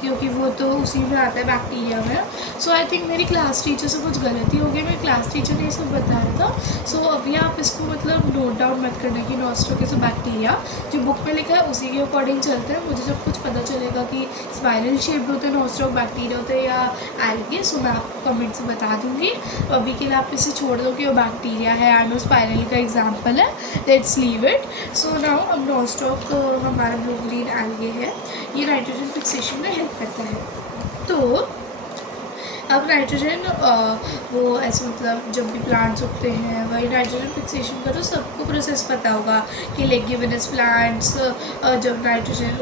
क्योंकि वो तो उसी में आता है बैक्टीरिया में। सो आई थिंक मेरी क्लास टीचर से कुछ गलती हो गई, मेरी क्लास टीचर ने ये सब बताया था। सो अभी आप इसको मतलब नोट डाउन मत करना कि नॉस्टॉक इज अ बैक्टीरिया, जो बुक में लिखा है उसी के अकॉर्डिंग चलते हैं। मुझे जब कुछ पता चलेगा कि स्पाइरल शेप्ड होते हैं नॉस्टॉक बैक्टीरिया होते हैं या एल्गे, सो मैं आपको कमेंट से बता दूँगी। अभी के लिए आप इसे छोड़ दो कि वो बैक्टीरिया है एंड वो स्पाइरल का एग्जाम्पल है, let's leave it. So now अब नॉस्टॉक हमारा ब्लू ग्रीन एल्गे है, ये नाइट्रोजन फिक्सेशन में हेल्प करता है। तो अब नाइट्रोजन वो ऐसे मतलब जब भी प्लांट्स उगते हैं वही नाइट्रोजन फिक्सेशन का तो सबको प्रोसेस पता होगा कि लेग्यूमिनस प्लांट्स जब नाइट्रोजन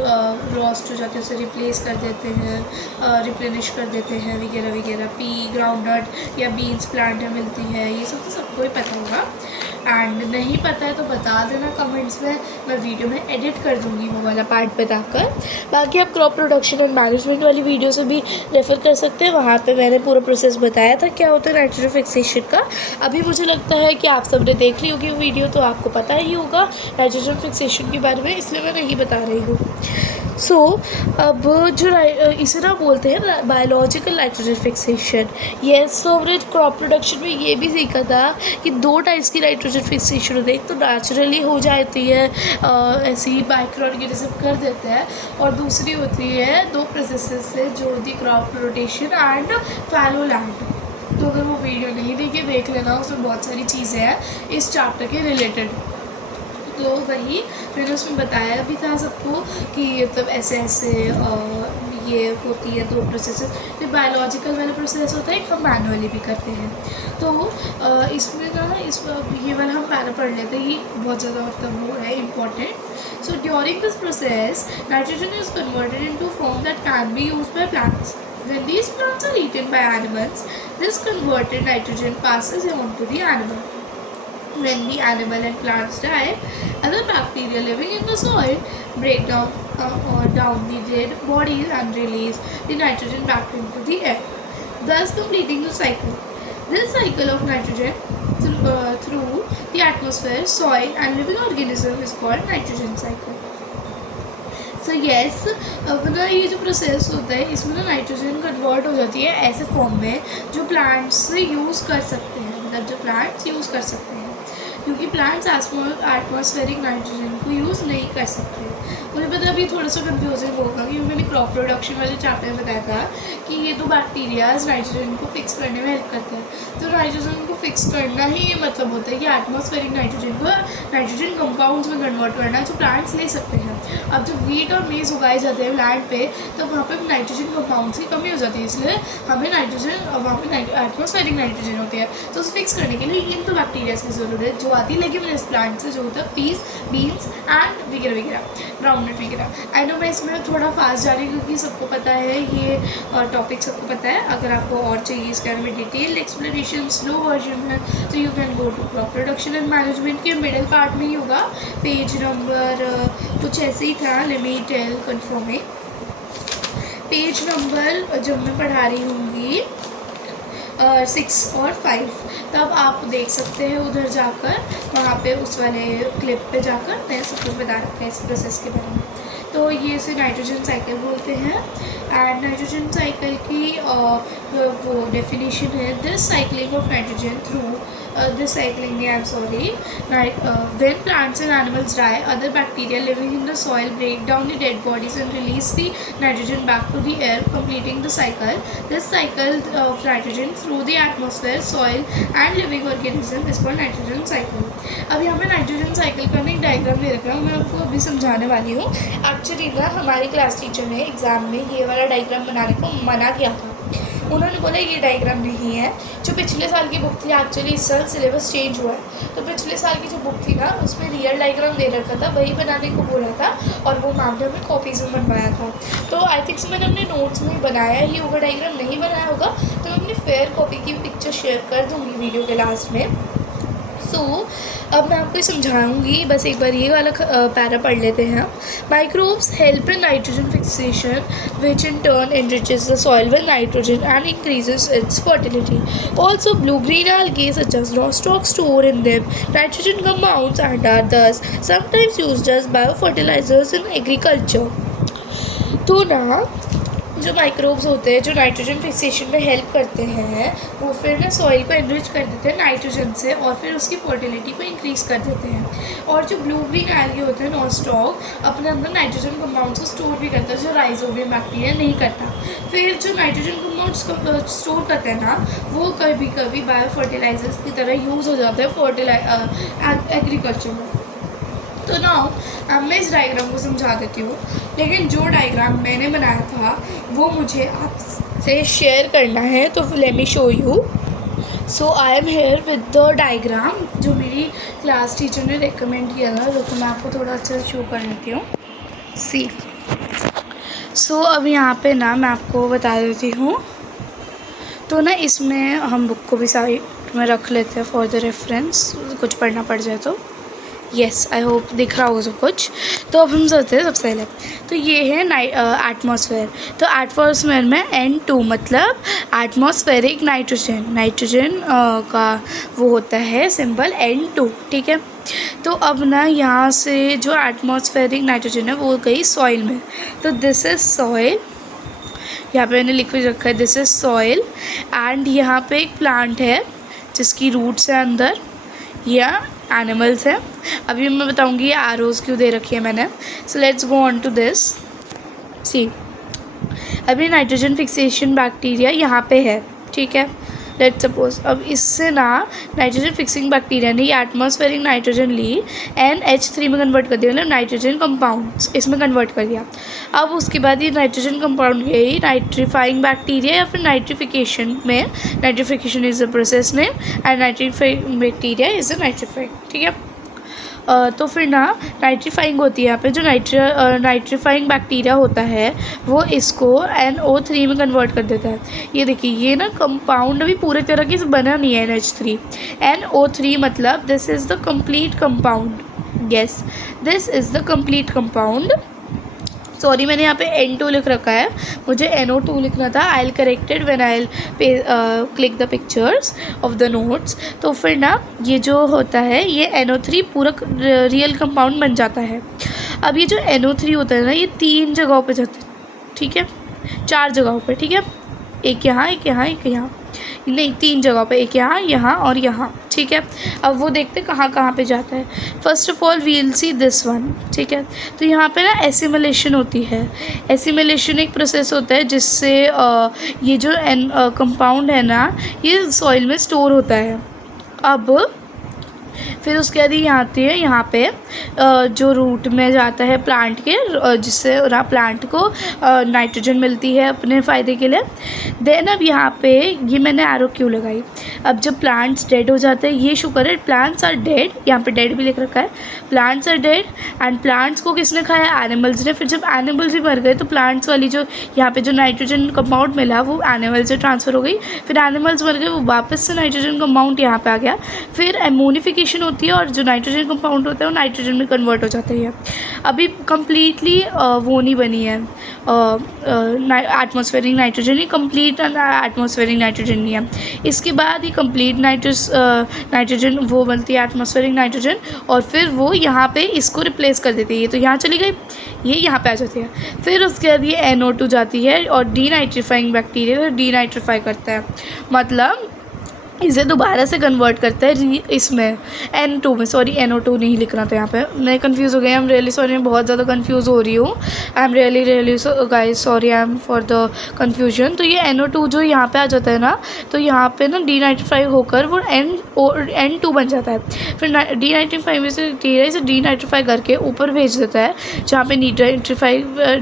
लॉस्ट हो जाते हैं उसे रिप्लेस कर देते हैं, रिप्लेनिश कर देते हैं वगैरह वगैरह। पी ग्राउंडनट या बीन्स प्लांट में मिलती है, ये सब तो सबको ही पता होगा। एंड नहीं पता है तो बता देना कमेंट्स में, मैं वीडियो में एडिट कर दूँगी वो वाला पार्ट बताकर। बाकी आप क्रॉप प्रोडक्शन एंड मैनेजमेंट वाली वीडियो से भी रेफ़र कर सकते हैं, वहाँ पे मैंने पूरा प्रोसेस बताया था क्या होता है नाइट्रोजन फिक्सेशन का। अभी मुझे लगता है कि आप सब ने देख ली होगी वीडियो, तो आपको पता ही होगा नाइट्रोजन फिक्सेशन के बारे में, इसलिए मैं नहीं बता रही हूँ। सो अब जो इसे ना बोलते हैं बायोलॉजिकल नाइट्रोजन फिक्सेशन। यस, तो हमने क्रॉप प्रोडक्शन में ये भी सीखा था कि 2 टाइप्स की नाइट्रोजन फिक्सेशन होती है। एक तो नेचुरली हो जाती है, ऐसे ही माइक्रो ऑर्गेनिज्म कर देते हैं, और दूसरी होती है 2 प्रोसेसेस से जो होती है crop rotation and fallow land. तो अगर वो वीडियो नहीं देखी देख लेना, उसमें बहुत सारी चीज़ें हैं इस चैप्टर के रिलेटेड। तो वही मैंने उसमें बताया भी था सबको कि मतलब ऐसे ऐसे ये होती है 2 प्रोसेसेस। तो बायोलॉजिकल वाला प्रोसेस होता है, एक हम मैनुअली भी करते हैं। तो इसमें ना ये वाला हम पहले पढ़ लेते हैं, ये बहुत ज़्यादा मतलब वो है important. So during this process nitrogen is converted into form that can be used by plants. When these plants are eaten by animals, this converted nitrogen passes on to the animal. When the animal and plants die, other bacteria living in the soil break down the dead bodies and release the nitrogen back into the air, thus completing the cycle. This cycle of nitrogen through the atmosphere, soil and living organism is called nitrogen cycle. So yes, अब ना ये जो process होता है इसमें ना nitrogen convert हो जाती है ऐसे फॉर्म में जो प्लांट्स यूज़ कर सकते हैं, मतलब जो प्लांट्स यूज़ कर सकते हैं, क्योंकि प्लांट्स एटमॉस्फेरिक नाइट्रोजन को यूज़ नहीं कर सकते। मुझे पता अभी थोड़ा सा कंफ्यूजिंग होगा क्योंकि मैंने क्रॉप प्रोडक्शन वाले चैप्टर में बताया था कि ये 2 बैक्टीरियाज नाइट्रोजन को फिक्स करने में हेल्प करते हैं। तो नाइट्रोजन को फिक्स करना ही ये मतलब होता है कि एटमॉस्फेरिक नाइट्रोजन को नाइट्रोजन कंपाउंड्स में कन्वर्ट करना है जो प्लांट्स ले सकते हैं। अब जब वीट और मेज उगाए जाते हैं लैंड पे तो वहाँ पे नाइट्रोजन कंपाउंड्स की कमी हो जाती है, इसलिए हमें नाइट्रोजन वहाँ पे एटमॉस्फेरिक नाइट्रोजन होती है। तो उसे फिक्स करने के लिए इन 2 बैक्टीरियाज की जरूरत है जो आती है लेग्यूमिनस प्लांट से, जो होता है पीस, बीन्स एंड वगैरह वगैरह, ग्राउंडनट वगैरह। आई नो मैं इसमें थोड़ा फास्ट जा रही हूँ क्योंकि सबको पता है ये टॉपिक, सबको पता है। अगर आपको और चाहिए इसके बारे में डिटेल एक्सप्लेनेशन स्लो वर्जन है तो you can go to crop production and management के मिडिल पार्ट में ही होगा, पेज नंबर कुछ ऐसे ही था, let me tell confirming. Page number जब मैं पढ़ा रही होंगी 6 और 5, तब आप देख सकते हैं उधर जाकर, वहाँ पे उस वाले क्लिप पे जाकर मैं सब कुछ बता रखा है इस प्रोसेस के बारे में। तो ये इसे नाइट्रोजन साइकिल बोलते हैं। एंड नाइट्रोजन साइकिल की वो डेफिनेशन है, this cycling of nitrogen through when plants and animals die, other bacteria living in the soil break down the dead bodies and release the nitrogen back to the air, completing the cycle. This cycle of nitrogen through the atmosphere, soil and living organism is called nitrogen cycle. अब यहाँ पे nitrogen cycle का एक diagram ले रखा है, मैं आपको अभी समझाने वाली हूँ। एक्चुअली ना हमारी क्लास टीचर ने एग्ज़ाम में ये वाला डायग्राम बनाने को मना किया था। उन्होंने बोला ये डायग्राम नहीं है, जो पिछले साल की बुक थी, एक्चुअली इस साल सिलेबस चेंज हुआ है, तो पिछले साल की जो बुक थी ना उसमें रियल डायग्राम दे रखा था, वही बनाने को बोला था और वो मैम ने हमें कॉपीज़ में बनवाया था। तो आई थिंक मैंने अपने नोट्स में बनाया ही होगा, डायग्राम नहीं बनाया होगा तो मैं अपनी फेयर कॉपी की पिक्चर शेयर कर दूँगी वीडियो के लास्ट में। सो अब मैं आपको समझाऊंगी, बस एक बार ये वाला पैरा पढ़ लेते हैं. Microbes help in nitrogen fixation which in turn enriches the soil with nitrogen and increases its fertility. Also, blue-green algae such as nostoc store in them nitrogen compounds and are thus sometimes used as biofertilizers in agriculture. तो ना जो microbes होते हैं जो nitrogen fixation में help करते हैं वो फिर ना सॉइल को एनरिच कर देते हैं नाइट्रोजन से और फिर उसकी फर्टिलिटी को इंक्रीज़ कर देते हैं. और जो ब्लू ग्रीन एल्गी होते हैं नॉस्टॉक अपने अंदर नाइट्रोजन कंपाउंड्स को स्टोर भी करता है जो राइजोबियम बैक्टीरिया नहीं करता. फिर जो नाइट्रोजन कंपाउंड्स को स्टोर करते हैं ना वो कभी कभी बायो फर्टिलाइजर्स की तरह यूज़ हो जाता है एग्रीकल्चर में. तो नाउ अब मैं इस डायग्राम को समझा देती हूँ, लेकिन जो डायग्राम मैंने बनाया था वो मुझे आपसे शेयर करना है. तो let me show you. So I am here with the diagram जो मेरी क्लास टीचर ने रिकमेंड किया था, तो मैं आपको थोड़ा अच्छा शो कर देती हूँ. सी सो अब यहाँ पे ना मैं आपको बता देती हूँ. तो ना इसमें हम बुक को भी साइड में रख लेते हैं फॉर द रेफरेंस, कुछ पढ़ना पड़ जाए तो. येस, आई होप दिख रहा होगा सब कुछ. तो अब हम चलते हैं सबसे पहले. तो ये है एटमॉस्फेयर. तो एटमॉस्फेयर में N2 मतलब एटमॉस्फेरिक नाइट्रोजन का वो होता है सिंबल N2. ठीक है. तो अब ना यहाँ से जो एटमॉस्फेरिक नाइट्रोजन है वो गई सॉइल में. तो दिस इज़ सॉइल, यहाँ पे मैंने लिख भी रखा है दिस इज़ सॉइल. एंड यहाँ पे एक प्लांट है जिसकी रूट्स है अंदर या एनिमल्स हैं. अभी मैं बताऊंगी ये आरोज क्यों दे रखी है मैंने. So let's go on to this. See अभी नाइट्रोजन फिक्सेशन बैक्टीरिया यहाँ पे है. ठीक है. लेट्स सपोज अब इससे ना नाइट्रोजन फिक्सिंग बैक्टीरिया ने ये एटमॉस्फेरिक नाइट्रोजन ली NH3 में कन्वर्ट कर दिया, मतलब नाइट्रोजन कंपाउंड्स इसमें कन्वर्ट कर दिया. अब उसके बाद ये नाइट्रोजन कंपाउंड यही नाइट्रीफाइंग बैक्टीरिया या फिर नाइट्रिफिकेशन में, nitrification is the process name and nitrifying bacteria is the nitrifying. ठीक है. तो फिर ना नाइट्रीफाइंग होती है यहाँ पे. जो नाइट्रीफाइंग बैक्टीरिया होता है वो इसको NO3 में कन्वर्ट कर देता है. ये देखिए ये ना कंपाउंड अभी पूरे तरह की बना नहीं है NH3. NO3 मतलब this is the complete compound. Yes, this is the complete compound. Sorry मैंने यहाँ पे N2 लिख रखा है, मुझे NO2 लिखना था. I will corrected when I will click the pictures of the notes. तो फिर ना ये जो होता है ये NO3 पूरा रियल कंपाउंड बन जाता है. अब ये जो NO3 होता है ना ये 3 जगहों पे जाता है. ठीक है. 4 जगहों पे. ठीक है. एक यहाँ, एक यहाँ, एक यहाँ, नहीं 3 जगह पे, एक यहाँ, यहाँ और यहाँ. ठीक है. अब वो देखते कहाँ कहाँ पे जाता है. First of all we will see this one. ठीक है. तो यहाँ पे ना एसिमिलेशन होती है. एसिमिलेशन एक प्रोसेस होता है जिससे ये जो कंपाउंड है ना ये सॉइल में स्टोर होता है. अब फिर उसके बाद ये आती है यहाँ पे जो रूट में जाता है प्लांट के, जिससे प्लांट को नाइट्रोजन मिलती है अपने फ़ायदे के लिए. देन अब यहाँ पे ये मैंने एरो क्यों लगाई. अब जब प्लांट्स डेड हो जाते हैं, ये शुक्र है प्लांट्स आर डेड, यहाँ पे डेड भी लिख रखा है. Plants are dead and plants को किसने खाया, एनिमल्स ने. फिर जब एनिमल्स भी मर गए तो प्लांट्स वाली जो यहाँ पे जो नाइट्रोजन कंपाउंड मिला वो एनिमल से ट्रांसफ़र हो गई. फिर एनिमल्स मर गए, वो वापस से नाइट्रोजन कंपाउंड यहाँ पे आ गया. फिर एमोनिफिकेशन होती है और जो नाइट्रोजन कंपाउंड होता है वो नाइट्रोजन में कन्वर्ट हो जाता है. अभी कम्प्लीटली वो नहीं बनी है एटमॉस्फेरिक नाइट्रोजन, ये कंप्लीट एटमॉस्फेरिक नाइट्रोजन नहीं है. इसके बाद ये कंप्लीट नाइट्रोजन वो बनती है एटमॉस्फेरिक नाइट्रोजन और फिर वो यहाँ पे इसको रिप्लेस कर देती है. ये तो यहाँ चली गई, ये यहाँ पे आ जाती है. फिर उसके बाद ये NO2 जाती है और डीनाइट्रीफाइंग बैक्टीरिया डीनाइट्रीफाई करता है, मतलब इसे दोबारा से कन्वर्ट करता है इसमें N2 में. सॉरी NO2 नहीं लिखना था यहाँ पे, मैं कंफ्यूज हो गई. आई एम रियली सॉरी, मैं बहुत ज़्यादा कंफ्यूज हो रही हूँ. आई am really guys sorry I am for the confusion. तो ये NO2 जो यहाँ पे आ जाता है ना, तो यहाँ पे ना डीनाइट्रीफाई होकर वो N2 बन जाता है. फिर डीनाइट्रीफाई में से इसे डीनाइट्रीफाई करके ऊपर भेज देता है जहाँ पे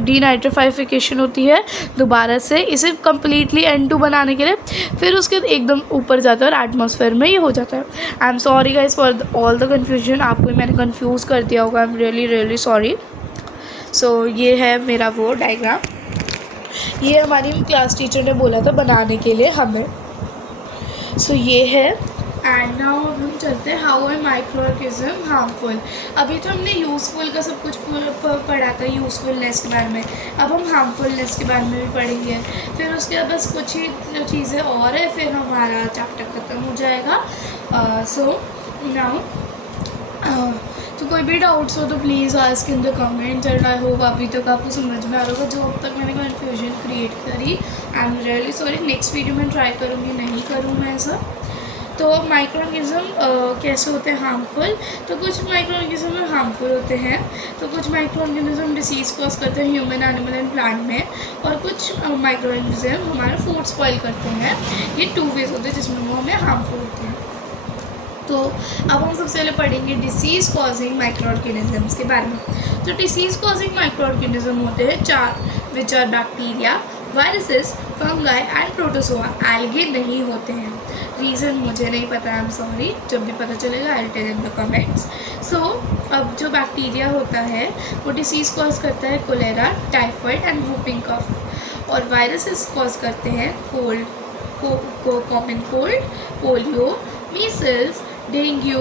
डीनाइट्रीफाइफिकेशन होती है दोबारा से इसे कम्प्लीटली N2 बनाने के लिए. फिर उसके एकदम ऊपर जाता है और एटमॉस्फेयर में ये हो जाता है. I am sorry guys for all the confusion, आपको मैंने कन्फ्यूज़ कर दिया होगा. I am really sorry. So ये है मेरा वो डायग्राम, ये हमारी क्लास टीचर ने बोला था बनाने के लिए हमें. सो ये है एंड नाउ अब हम चलते हैं हाउ है माइक्रो ऑर्गेनिज्म हार्मफुल। अभी तो हमने यूज़फुल का सब कुछ पढ़ा था, यूज़फुलनेस के बारे में। अब हम हार्मफुलनेस के बारे में भी पढ़ेंगे, फिर उसके बाद बस कुछ ही चीज़ें और है, फिर हमारा चैप्टर ख़त्म हो जाएगा। सो नाउ तो कोई भी डाउट्स हो तो please ask in the comments, and I hope अभी तक आपको समझ में आ रहा होगा। जो अब तक मैंने कन्फ्यूजन क्रिएट करी, आई am really sorry. Next video में ट्राई करूँगी नहीं करूँ मैं ऐसा। तो माइक्रो ऑर्गेनिज्म कैसे होते हैं हार्मफुल, तो कुछ माइक्रो ऑर्गेनिज्म हार्मफुल होते हैं, तो कुछ माइक्रो ऑर्गेनिज्म डिसीज़ कॉज करते हैं ह्यूमन, एनिमल एंड प्लांट में, और कुछ माइक्रो ऑर्गेनिज्म हमारा फूड स्पॉइल करते हैं। ये 2 वेज होते हैं जिसमें वो हमें हार्मफुल होते हैं। तो अब हम सबसे पहले पढ़ेंगे डिसीज़ कॉजिंग माइक्रो ऑर्गेनिजम्स के बारे में। तो डिसीज़ कॉजिंग माइक्रो ऑर्गेनिज्म होते हैं 4, which are bacteria, viruses, fungi and protozoa. Algae नहीं होते हैं, रीज़न मुझे नहीं पता, आई एम सॉरी। जब भी पता चलेगा I will tell in the comments. So अब जो बैक्टीरिया होता है वो डिसीज़ कॉज करता है cholera, typhoid and whooping cough, और वायरसेस कॉज करते हैं cold, common cold, polio, measles, dengue,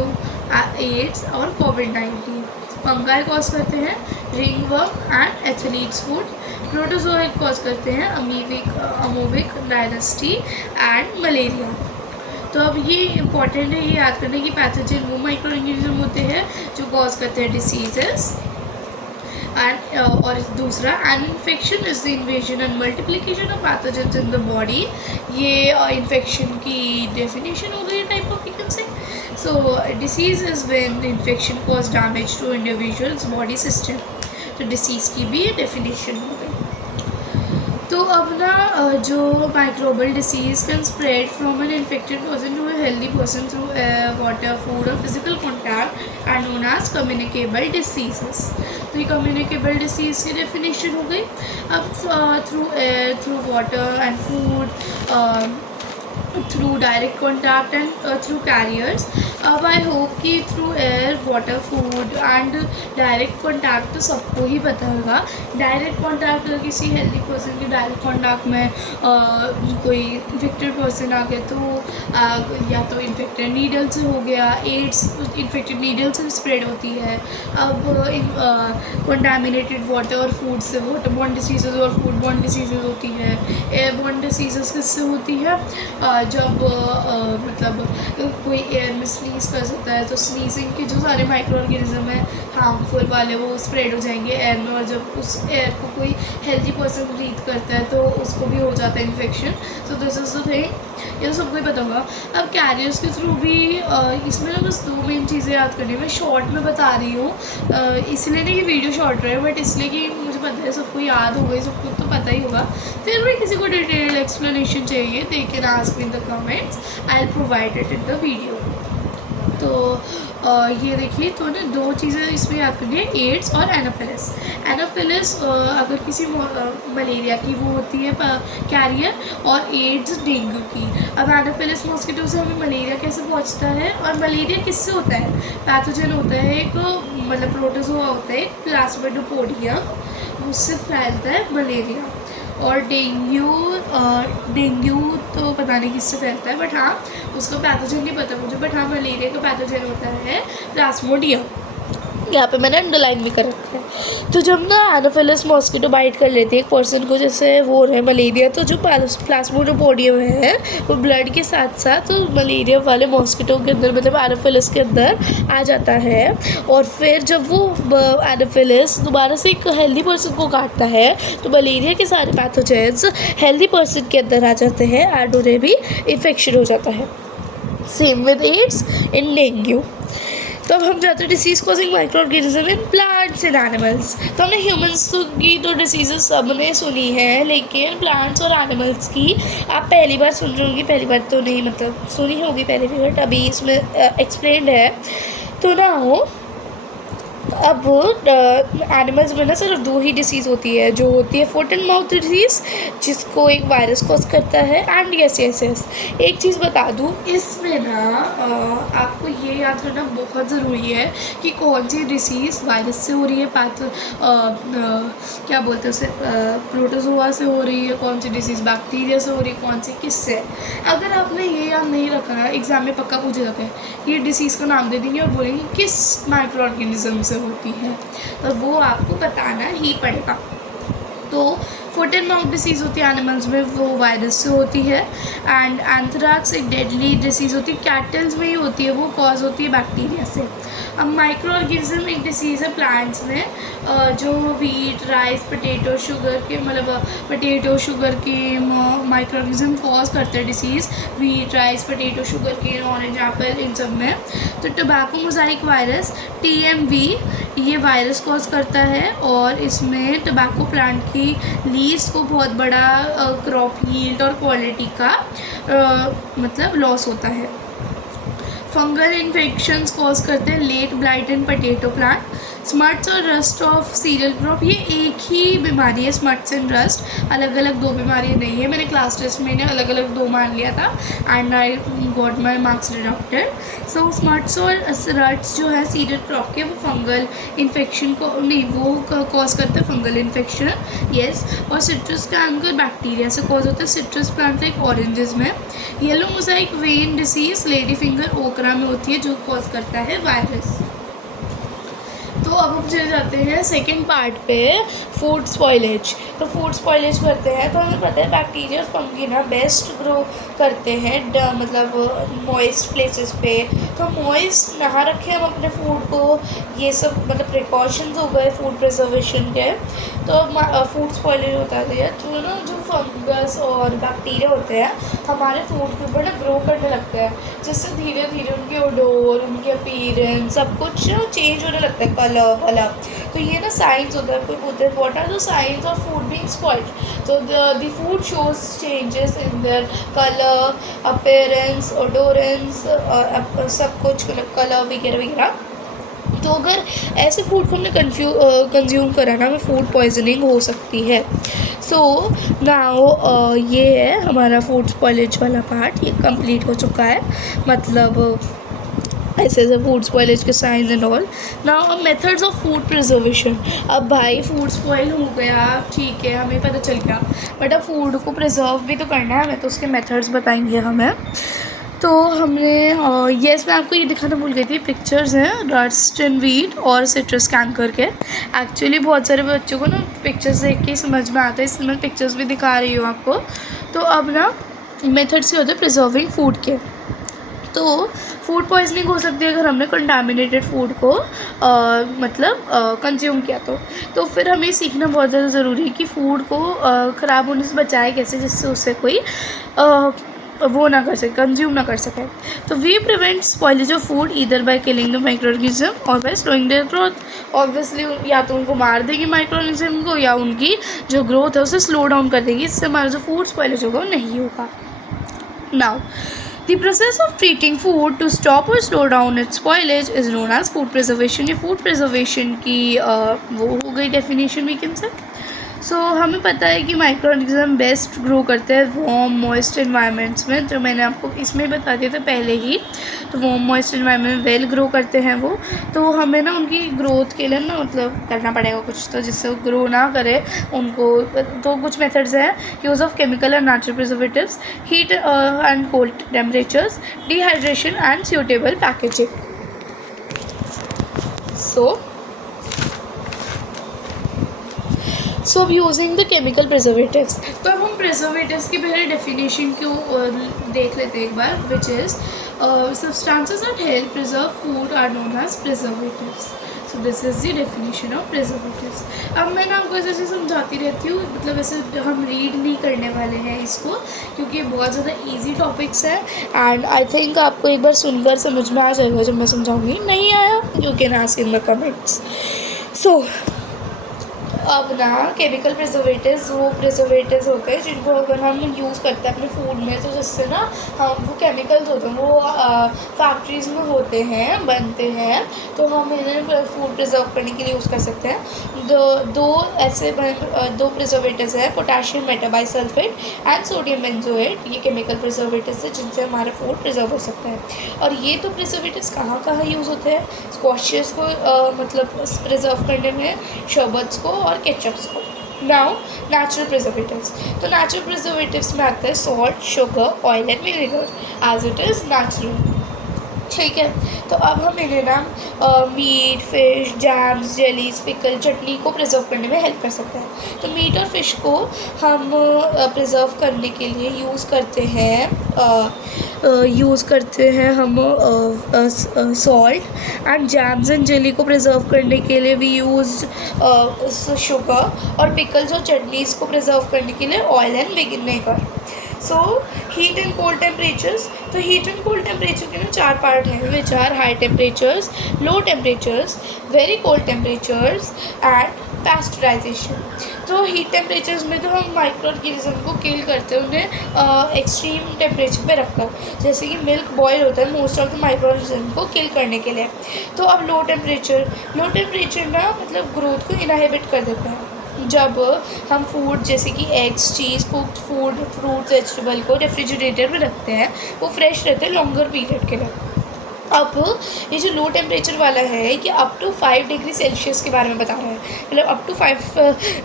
AIDS और कोविड-19। फंगाई कॉज करते हैं ringworm and athlete's food. Protozoic cause करते हैं अमोबिक डायनेस्टी एंड मलेरिया। तो अब ये इंपॉर्टेंट है ये याद करने की पैथोजन वो माइक्रो ऑर्गेनिज्म होते हैं जो कॉज करते हैं डिसीजेस। एंड और दूसरा, an infection is the invasion and multiplication of pathogens in the body. ये इन्फेक्शन की डेफिनेशन हो गई type of, you can say. So disease is when infection cause damage to individual's body system. तो disease की भी definition हो गई। तो अब ना जो microbial disease can spread from an infected person to a healthy person through water, food और physical contact and known as communicable diseases. तो ये कम्युनिकेबल डिसीज़ की डेफिनेशन हो गई। अब through air, through water and food, through direct contact and through carriers. अब I hope कि through air, water, food and direct contact तो सबको ही पता होगा। डायरेक्ट कॉन्टैक्ट अगर किसी हेल्दी पर्सन के डायरेक्ट कॉन्टैक्ट में कोई इन्फेक्टेड पर्सन आ गया तो या तो इन्फेक्टेड नीडल से हो गया, एड्स इन्फेक्टेड नीडल से स्प्रेड होती है। अब कंटामिनेटेड वाटर और फूड से वाटर बॉर्न डिसीजेज और फूड बॉर्न डिसीजेज होती है। एयर बॉर्न डिसीजेज किससे होती है, जब मतलब कोई एयर में स्नीज कर सकता है तो स्नीजिंग के जो सारे माइक्रो ऑर्गेनिज्म है हार्मफुल वाले वो स्प्रेड हो जाएंगे एयर में, और जब उस एयर को कोई हेल्दी पर्सन ब्रीथ करता है तो उसको भी हो जाता है infection. So this is the thing, ये तो सबको ही पता होगा। अब कैरियर्स के थ्रू भी इसमें ना बस 2 मेन चीज़ें याद करनी है। मैं शॉर्ट में बता रही हूँ, इसलिए नहीं कि वीडियो शॉर्ट रहे, बट इसलिए कि मुझे पता है सबको याद हो गई, सबको तो पता ही होगा। फिर भी किसी को डिटेल्ड एक्सप्लेनेशन चाहिए they can ask in the comments, I will provide it in the video. तो ये देखिए, तो ना 2 चीज़ें इसमें याद करनी है, एड्स और एनाफिलिस। एनाफिलिस अगर किसी मलेरिया की वो होती है कैरियर, और एड्स डेंगू की। अब एनाफिलिस मॉस्किटो से हमें मलेरिया कैसे पहुंचता है, और मलेरिया किससे होता है, पैथोजन होता है एक, मतलब प्रोटोजोआ होता है एक, प्लाज्मोडियम, उससे फैलता है मलेरिया। और डेंगू तो पता नहीं किससे फैलता है, बट हाँ उसका पैथोजन नहीं पता मुझे, बट हाँ मलेरिया का पैथोजन होता है प्लाज्मोडियम। यहाँ पे मैंने अंडरलाइन भी कर रखा है। तो जब ना एनाफिलिस मॉस्किटो बाइट कर लेती है एक पर्सन को, जैसे वो है मलेरिया, तो जो प्लाज्मोडियम है वो ब्लड के साथ साथ तो मलेरिया वाले मॉस्किटो के अंदर, मतलब एनाफिलिस के अंदर आ जाता है। और फिर जब वो एनाफिलिस दोबारा से एक हेल्दी पर्सन को काटता है तो मलेरिया के सारे पैथोजेंस हेल्दी पर्सन के अंदर आ जाते हैं एंड उन्हें भी इन्फेक्शन हो जाता है। Same with AIDS in dengue. तो अब हम जाते हैं disease causing micro organism in plants and animals. तो हमने ह्यूमंस की तो डिसीजेस सबने सुनी है, लेकिन प्लांट्स और एनिमल्स की आप पहली बार सुन रही होंगी। पहली बार तो नहीं, मतलब सुनी होगी पहले भी, बट अभी इसमें एक्सप्लेन्ड है। तो ना हो अब एनिमल्स में ना सिर्फ 2 ही डिसीज़ होती है, जो होती है फुट एंड माउथ डिसीज़, जिसको एक वायरस कॉज करता है। एंड यस एक चीज़ बता दूँ, इसमें ना आपको ये याद करना बहुत ज़रूरी है कि कौन सी डिसीज़ वायरस से हो रही है, क्या बोलते हैं उसे, प्रोटोजोआ से हो रही है, कौन सी डिसीज़ बैक्टीरिया से हो रही है, कौन सी किससे। अगर आपने ये याद नहीं रखा ना, एग्ज़ाम में पक्का पूछे जाते हैं, ये डिसीज़ का नाम दे देंगे और बोलेंगे किस माइक्रो ऑर्गेनिज्म से होती है, तो वो आपको बताना ही पड़ेगा। तो फुट एंड माउथ डिसीज़ होती है एनिमल्स में, वो वायरस से होती है। एंड एंथ्रैक्स एक डेडली डिसीज़ होती है, कैटल्स में ही होती है, वो कॉज होती है बैक्टीरिया से। अब माइक्रो ऑर्गेनिज्म एक डिसीज़ है प्लांट्स में, जो वीट, राइस, पोटैटो, शुगर के, मतलब पोटैटो, शुगर के माइक्रो ऑर्गेनिज्म कॉज करते हैं disease, wheat, rice, potato, sugarcane, orange apple, इन सब में। तो टोबैको मोज़ाइक वायरस TMV ये वायरस कॉज करता है, और इसमें टोबैको प्लांट की लीव्स को बहुत बड़ा क्रॉप यील्ड और क्वालिटी का मतलब लॉस होता है। फंगल इन्फेक्शंस कॉज करते हैं late blight and potato plant. Smuts और रस्ट ऑफ सीरियल क्रॉप, ये एक ही बीमारी है, स्मट्स एंड रस्ट, अलग अलग 2 बीमारियाँ नहीं है। मैंने क्लास टेस्ट में इन्हें अलग अलग 2 मान लिया था and I got my marks deducted. So smuts और रट्स जो है सीरियल क्रॉप के, वो फंगल इन्फेक्शन को नहीं, वो कॉज करते हैं फंगल इन्फेक्शन, येस। और सिट्रस कैंकर बैक्टीरिया से कॉज होता है, सिट्रस प्लांट लाइक ऑरेंजेस में। Yellow mosaic when disease lady finger ओकरा में होती है, जो कॉज करता है वायरस। तो अब हम चले जाते हैं सेकंड पार्ट पे, फूड स्पॉइलेज। तो फूड स्पॉइलेज करते हैं, तो हमें पता है बैक्टीरिया और फंगी ना बेस्ट ग्रो करते हैं मतलब मॉइस्ट प्लेसेस पे। तो मॉइस्ट नहा रखें हम अपने फूड को, ये सब मतलब प्रिकॉशंस हो गए फूड प्रिजर्वेशन के। तो फूड स्पॉइलेज होता है तो ना, जो फंगस और बैक्टीरिया होते हैं हमारे फूड के ऊपर ना ग्रो करने लगते हैं, जिससे धीरे धीरे उनकी ओडोर, उनकी अपीयरेंस, सब कुछ चेंज होने लगता है, कलर वाला। तो ये ना साइंस होता है, कोई बोलते हैं what are the science of food being spoiled. तो the food shows changes in their colour, appearance, odours, सब कुछ, कलर वगैरह वगैरह। तो अगर ऐसे फूड को हमने कंज्यूम करा ना, हमें फूड पॉइजनिंग हो सकती है। सो नाउ ये है हमारा फूड स्पॉइलेज वाला पार्ट, ये कंप्लीट हो चुका है। मतलब ऐसे ऐसे फूड स्पॉइलेज के science and all. Now methods of food preservation. अब भाई फूड स्पॉइल हो गया, ठीक है, हमें पता चल गया, बट अब फूड को प्रिजर्व भी तो करना है हमें, तो उसके मेथड्स बताएंगे हमें। तो हमने येस मैं आपको ये दिखाना भूल गई थी, पिक्चर्स हैं रस्ट एंड वीट और सिट्रस कैंकर के। एक्चुअली बहुत सारे बच्चों को ना पिक्चर्स देख के समझ में आता है, इसलिए मैं पिक्चर्स भी दिखा रही हूँ आपको। तो अब ना मेथड से होते हैं प्रिजर्विंग फूड के। तो फूड पॉइजनिंग हो सकती है अगर हमने कंटामिनेटेड फूड को मतलब कंज्यूम किया। तो फिर हमें सीखना बहुत ज़्यादा ज़रूरी है कि फ़ूड को ख़राब होने से बचाए कैसे, जिससे उससे कोई वो ना कर सके, कंज्यूम ना कर सके। तो we prevent spoilage of food either by killing the micro organism और by slowing their growth. Obviously या तो उनको मार देगी माइक्रो ऑर्गेनिज्म को, या उनकी जो ग्रोथ है उसे स्लो डाउन कर देगी, इससे हमारा जो फूड स्पॉइलेज होगा वो नहीं होगा। Now The process of treating food to stop or slow down its spoilage is known as food preservation। ये food preservation की वो हो गई डेफिनेशन वी कैन से। सो हमें पता है कि माइक्रो ऑर्गेनिज्म बेस्ट ग्रो करते हैं वार्म मॉइस्ट एनवायरनमेंट्स में, जो मैंने आपको इसमें बता दिया था पहले ही। तो वार्म मॉइस्ट एनवायरनमेंट में वेल ग्रो करते हैं वो। तो हमें ना उनकी ग्रोथ के लिए ना मतलब करना पड़ेगा कुछ, तो जिससे वो ग्रो ना करे उनको। तो कुछ मेथड्स हैं, use of chemical and natural preservatives, heat and cold temperatures, dehydration and suitable packaging. So अब यूजिंग द केमिकल प्रिजर्वेटिव्स। तो अब हम प्रिजर्वेटिव्स की पहले डेफिनेशन को देख लेते हैं एक बार, which is substances that help preserve food are known as preservatives. So this is the definition of preservatives. अब मैं ना आपको ऐसे समझाती रहती हूँ, मतलब ऐसे हम रीड नहीं करने वाले हैं इसको, क्योंकि ये बहुत ज़्यादा ईजी टॉपिक्स है एंड आई थिंक आपको एक बार सुनकर समझ में आ जाएगा जब मैं समझाऊँगी। नहीं आया you can ask in the comments. So अब ना केमिकल प्रिजर्वेटिव्स वो प्रिजर्वेटिव्स होते हैं जिनको अगर हम यूज़ करते हैं अपने फूड में, तो जिससे ना हम वो केमिकल्स होते हैं वो फैक्ट्रीज़ में होते हैं, बनते हैं, तो हम इन्हें फूड प्रिजर्व करने के लिए यूज़ कर सकते हैं। दो प्रिजर्वेटिव्स हैं, potassium metabisulphite and sodium benzoate. ये केमिकल प्रिजर्वेटिव्स है जिनसे हमारा फूड प्रिजर्व हो सकता है। और ये तो प्रिजर्वेटिव्स कहाँ कहाँ यूज़ होते हैं? स्क्वॉशेस को मतलब प्रिजर्व करने में, शरबत्स को और केचप्स को। नाउ नेचुरल प्रिजर्वेटिव्स, तो नेचुरल प्रिजर्वेटिव्स में आता है salt, sugar, oil and vinegar as it is natural. ठीक है, तो अब हम इन्हें ना meat, fish, jams, jellies, pickle, chutney को प्रिजर्व करने में हेल्प कर सकते हैं। तो मीट और फिश को हम प्रिजर्व करने के लिए यूज़ करते हैं हम salt, and jams and jelly को प्रिजर्व करने के लिए वी यूज़ शुगर, और पिकल्स और चटनीज़ को प्रिजर्व करने के लिए oil and vinegar. So heat and cold temperatures, तो हीट एंड कोल्ड टेम्परेचर के ना 4 पार्ट हैं, which are high temperatures, low temperatures, very cold temperatures and pasteurization. तो हीट टेम्परेचर्स में तो हम माइक्रो ऑर्गेनिज्म को किल करते हैं उन्हें एक्सट्रीम टेम्परेचर पे रखकर, जैसे कि मिल्क बॉयल होता है most of the micro organism को किल करने के लिए। तो अब लो टेम्परेचर ना मतलब ग्रोथ को इनहिबिट कर देता है। जब हम फूड जैसे कि एग्स, चीज़, कुक्ड फूड, फ्रूट्स, वेजिटेबल को रेफ्रिजरेटर में रखते हैं, वो फ्रेश रहते हैं लॉन्गर पीरियड के लिए। अब ये जो लो टेम्परेचर वाला है ये अप टू 5 डिग्री सेल्सियस के बारे में बता रहा है, मतलब अप टू 5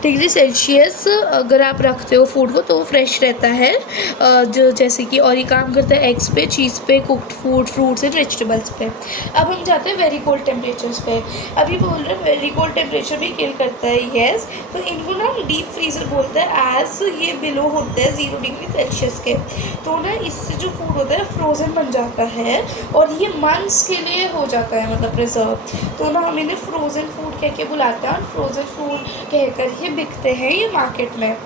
डिग्री सेल्सियस अगर आप रखते हो फूड को तो वो फ्रेश रहता है, जो जैसे कि, और ये काम करता है एग्स पे, चीज़ पे, cooked food, fruits and vegetables पे। अब हम जाते हैं वेरी कोल्ड टेम्परेचर्स पे। अभी बोल रहे हैं वेरी कोल्ड टेम्परेचर भी किल करता है, येस। तो इनको ना डीप फ्रीज़र बोलते हैं, एज ये बिलो होते हैं 0 डिग्री सेल्सियस के, तो ना इससे जो फूड होता है फ्रोज़न बन जाता है और ये मंथ्स के लिए हो जाता है मतलब प्रिजर्व। तो ना हम इन्हें फ्रोज़न फूड कह के बुलाते हैं, और फ्रोज़न फूड कहकर ही बिकते हैं ये मार्केट में।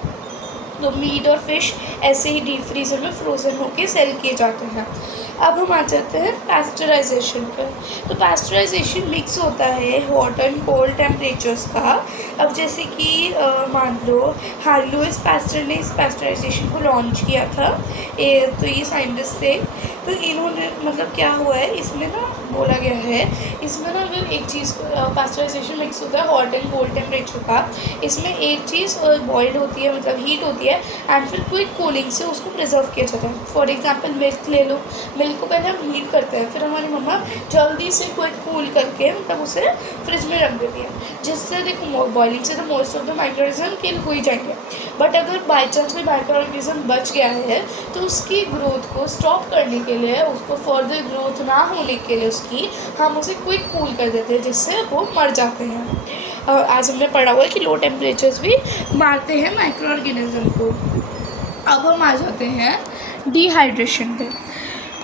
तो मीट और फिश ऐसे ही डीप फ्रीज़र में फ्रोज़न होके सेल किए जाते हैं। अब हम आ जाते हैं पैस्चराइजेशन पर। तो पैस्चराइजेशन मिक्स होता है हॉट एंड कोल्ड टेम्परेचर्स का। अब जैसे कि मान लो लुइस पास्टर ने इस पैस्चराइजेशन को लॉन्च किया था, तो ये साइंटिस्ट थे। तो इन्होंने मतलब क्या हुआ है इसमें ना बोला गया है, इसमें ना अगर एक चीज़ पैस्चराइजेशन मिक्स होता है हॉट एंड कोल्ड टेम्परेचर का, इसमें एक चीज़ बॉइल्ड होती है मतलब हीट होती है, एंड फिर क्विक कूलिंग से उसको प्रिजर्व किया जाता है। फॉर एग्जांपल मिल्क ले लो, मिल्क को पहले हम हीट करते हैं, फिर हमारी मम्मा जल्दी से क्विक कूल करके मतलब उसे फ्रिज में रख देती है, जिससे देखो बॉइलिंग से तो most of the microorganism kill हो ही जाएंगे। बट अगर बाई चांस कोई माइक्रो ऑर्गेनिज्म बच गया है तो उसकी ग्रोथ को स्टॉप करने के लिए, उसको फर्दर ग्रोथ ना होने के लिए उसकी, हम उसे क्विक कूल कर देते हैं जिससे वो मर जाते हैं। आज हमने पढ़ा हुआ है कि लो टेम्परेचर्स भी मारते हैं माइक्रो ऑर्गेनिज्म को। अब हम आ जाते हैं डिहाइड्रेशन पे।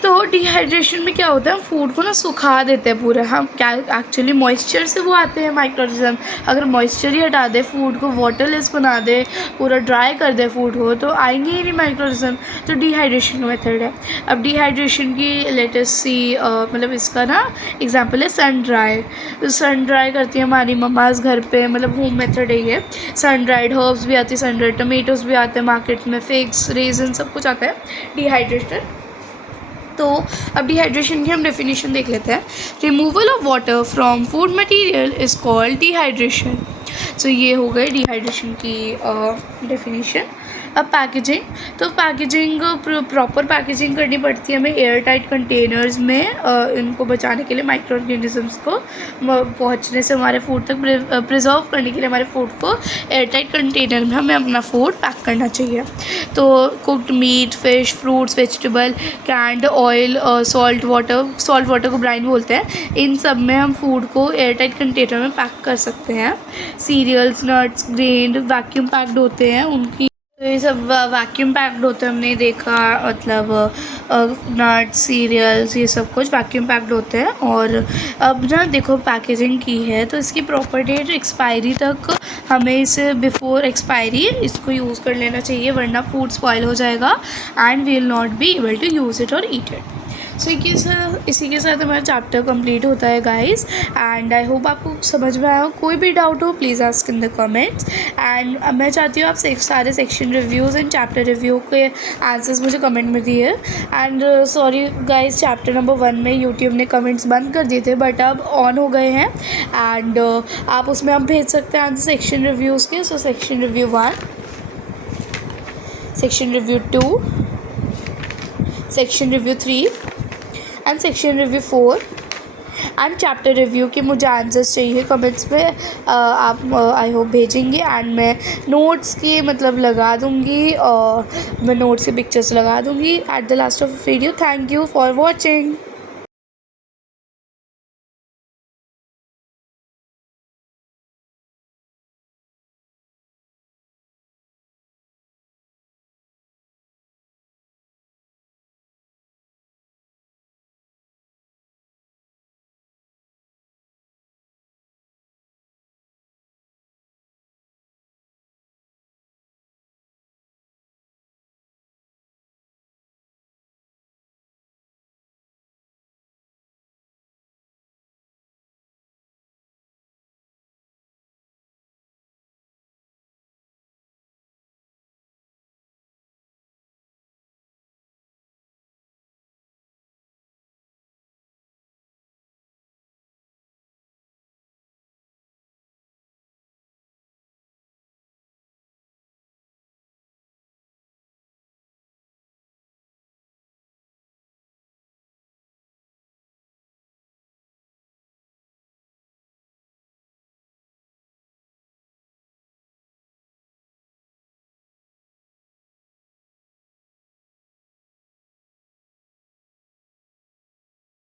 तो डिहाइड्रेशन में क्या होता है, हम फूड को ना सुखा देते हैं पूरा। हम क्या एक्चुअली मॉइस्चर से वो आते हैं माइक्रो ऑर्गेनिज्म, अगर मॉइस्चर ही हटा दे, फूड को वाटरलेस बना दे, पूरा ड्राई कर दे फूड को, तो आएंगे ही नहीं माइक्रो ऑर्गेनिज्म। तो डिहाइड्रेशन का मेथड है। अब डिहाइड्रेशन की लेटेस्ट सी मतलब इसका ना एग्जाम्पल है सन ड्राई। तो सन ड्राई करती है हमारी मम्माज घर पे, मतलब होम मेथड है ये। सन ड्राइड हर्ब्स भी आती है, सन ड्राइड टमेटोज़ भी आते हैं मार्केट में, फिग्स, रेजन सब कुछ आता है डिहाइड्रेटेड। तो अब डिहाइड्रेशन की हम डेफिनेशन देख लेते हैं। Removal of water from food material is called dehydration. So ये हो गए डिहाइड्रेशन की डेफिनेशन। अब पैकेजिंग, तो पैकेजिंग प्रॉपर पैकेजिंग करनी पड़ती है हमें एयर टाइट कंटेनर्स में, इनको बचाने के लिए माइक्रो ऑर्गेनिजम्स को पहुंचने से, हमारे फूड तक प्रिजर्व करने के लिए हमारे फूड को एयर टाइट कंटेनर में हमें अपना फूड पैक करना चाहिए। तो cooked meat, fish, fruits, vegetable, canned oil, salt water को ब्राइन बोलते हैं, इन सब में हम फूड को एयर टाइट कंटेनर में पैक कर सकते हैं। Cereals, nuts, grain vacuum packed होते हैं उनकी, तो ये सब वैक्यूम पैक्ड होते हैं, हमने देखा मतलब नट्स, सीरियल्स, ये सब कुछ वैक्यूम पैक्ड होते हैं। और अब ना देखो पैकेजिंग की है तो इसकी प्रॉपर डेट एक्सपायरी तक हमें इसे बिफोर एक्सपायरी इसको यूज़ कर लेना चाहिए, वरना फूड स्पॉइल हो जाएगा and we will not be able to use it और ईट इट। सो इसी के साथ हमारा चैप्टर कंप्लीट होता है गाइस, एंड आई होप आपको समझ में आया हो। कोई भी डाउट हो please ask in the comments, and मैं चाहती हूँ आप सारे section reviews and chapter review के आंसर्स मुझे कमेंट में दिए। And sorry guys, chapter number 1 में यूट्यूब ने कमेंट्स बंद कर दिए थे, बट अब ऑन हो गए हैं, एंड आप उसमें आप भेज सकते हैं आंसर सेक्शन रिव्यूज़ के। So section review 1, section review 2, section review 3 and section review 4 and chapter review के मुझे आंसर्स चाहिए कमेंट्स में। आप आई होप भेजेंगे, एंड मैं नोट्स की मतलब लगा दूँगी, और मैं नोट्स की पिक्चर्स लगा दूँगी at the last of video. Thank you for watching.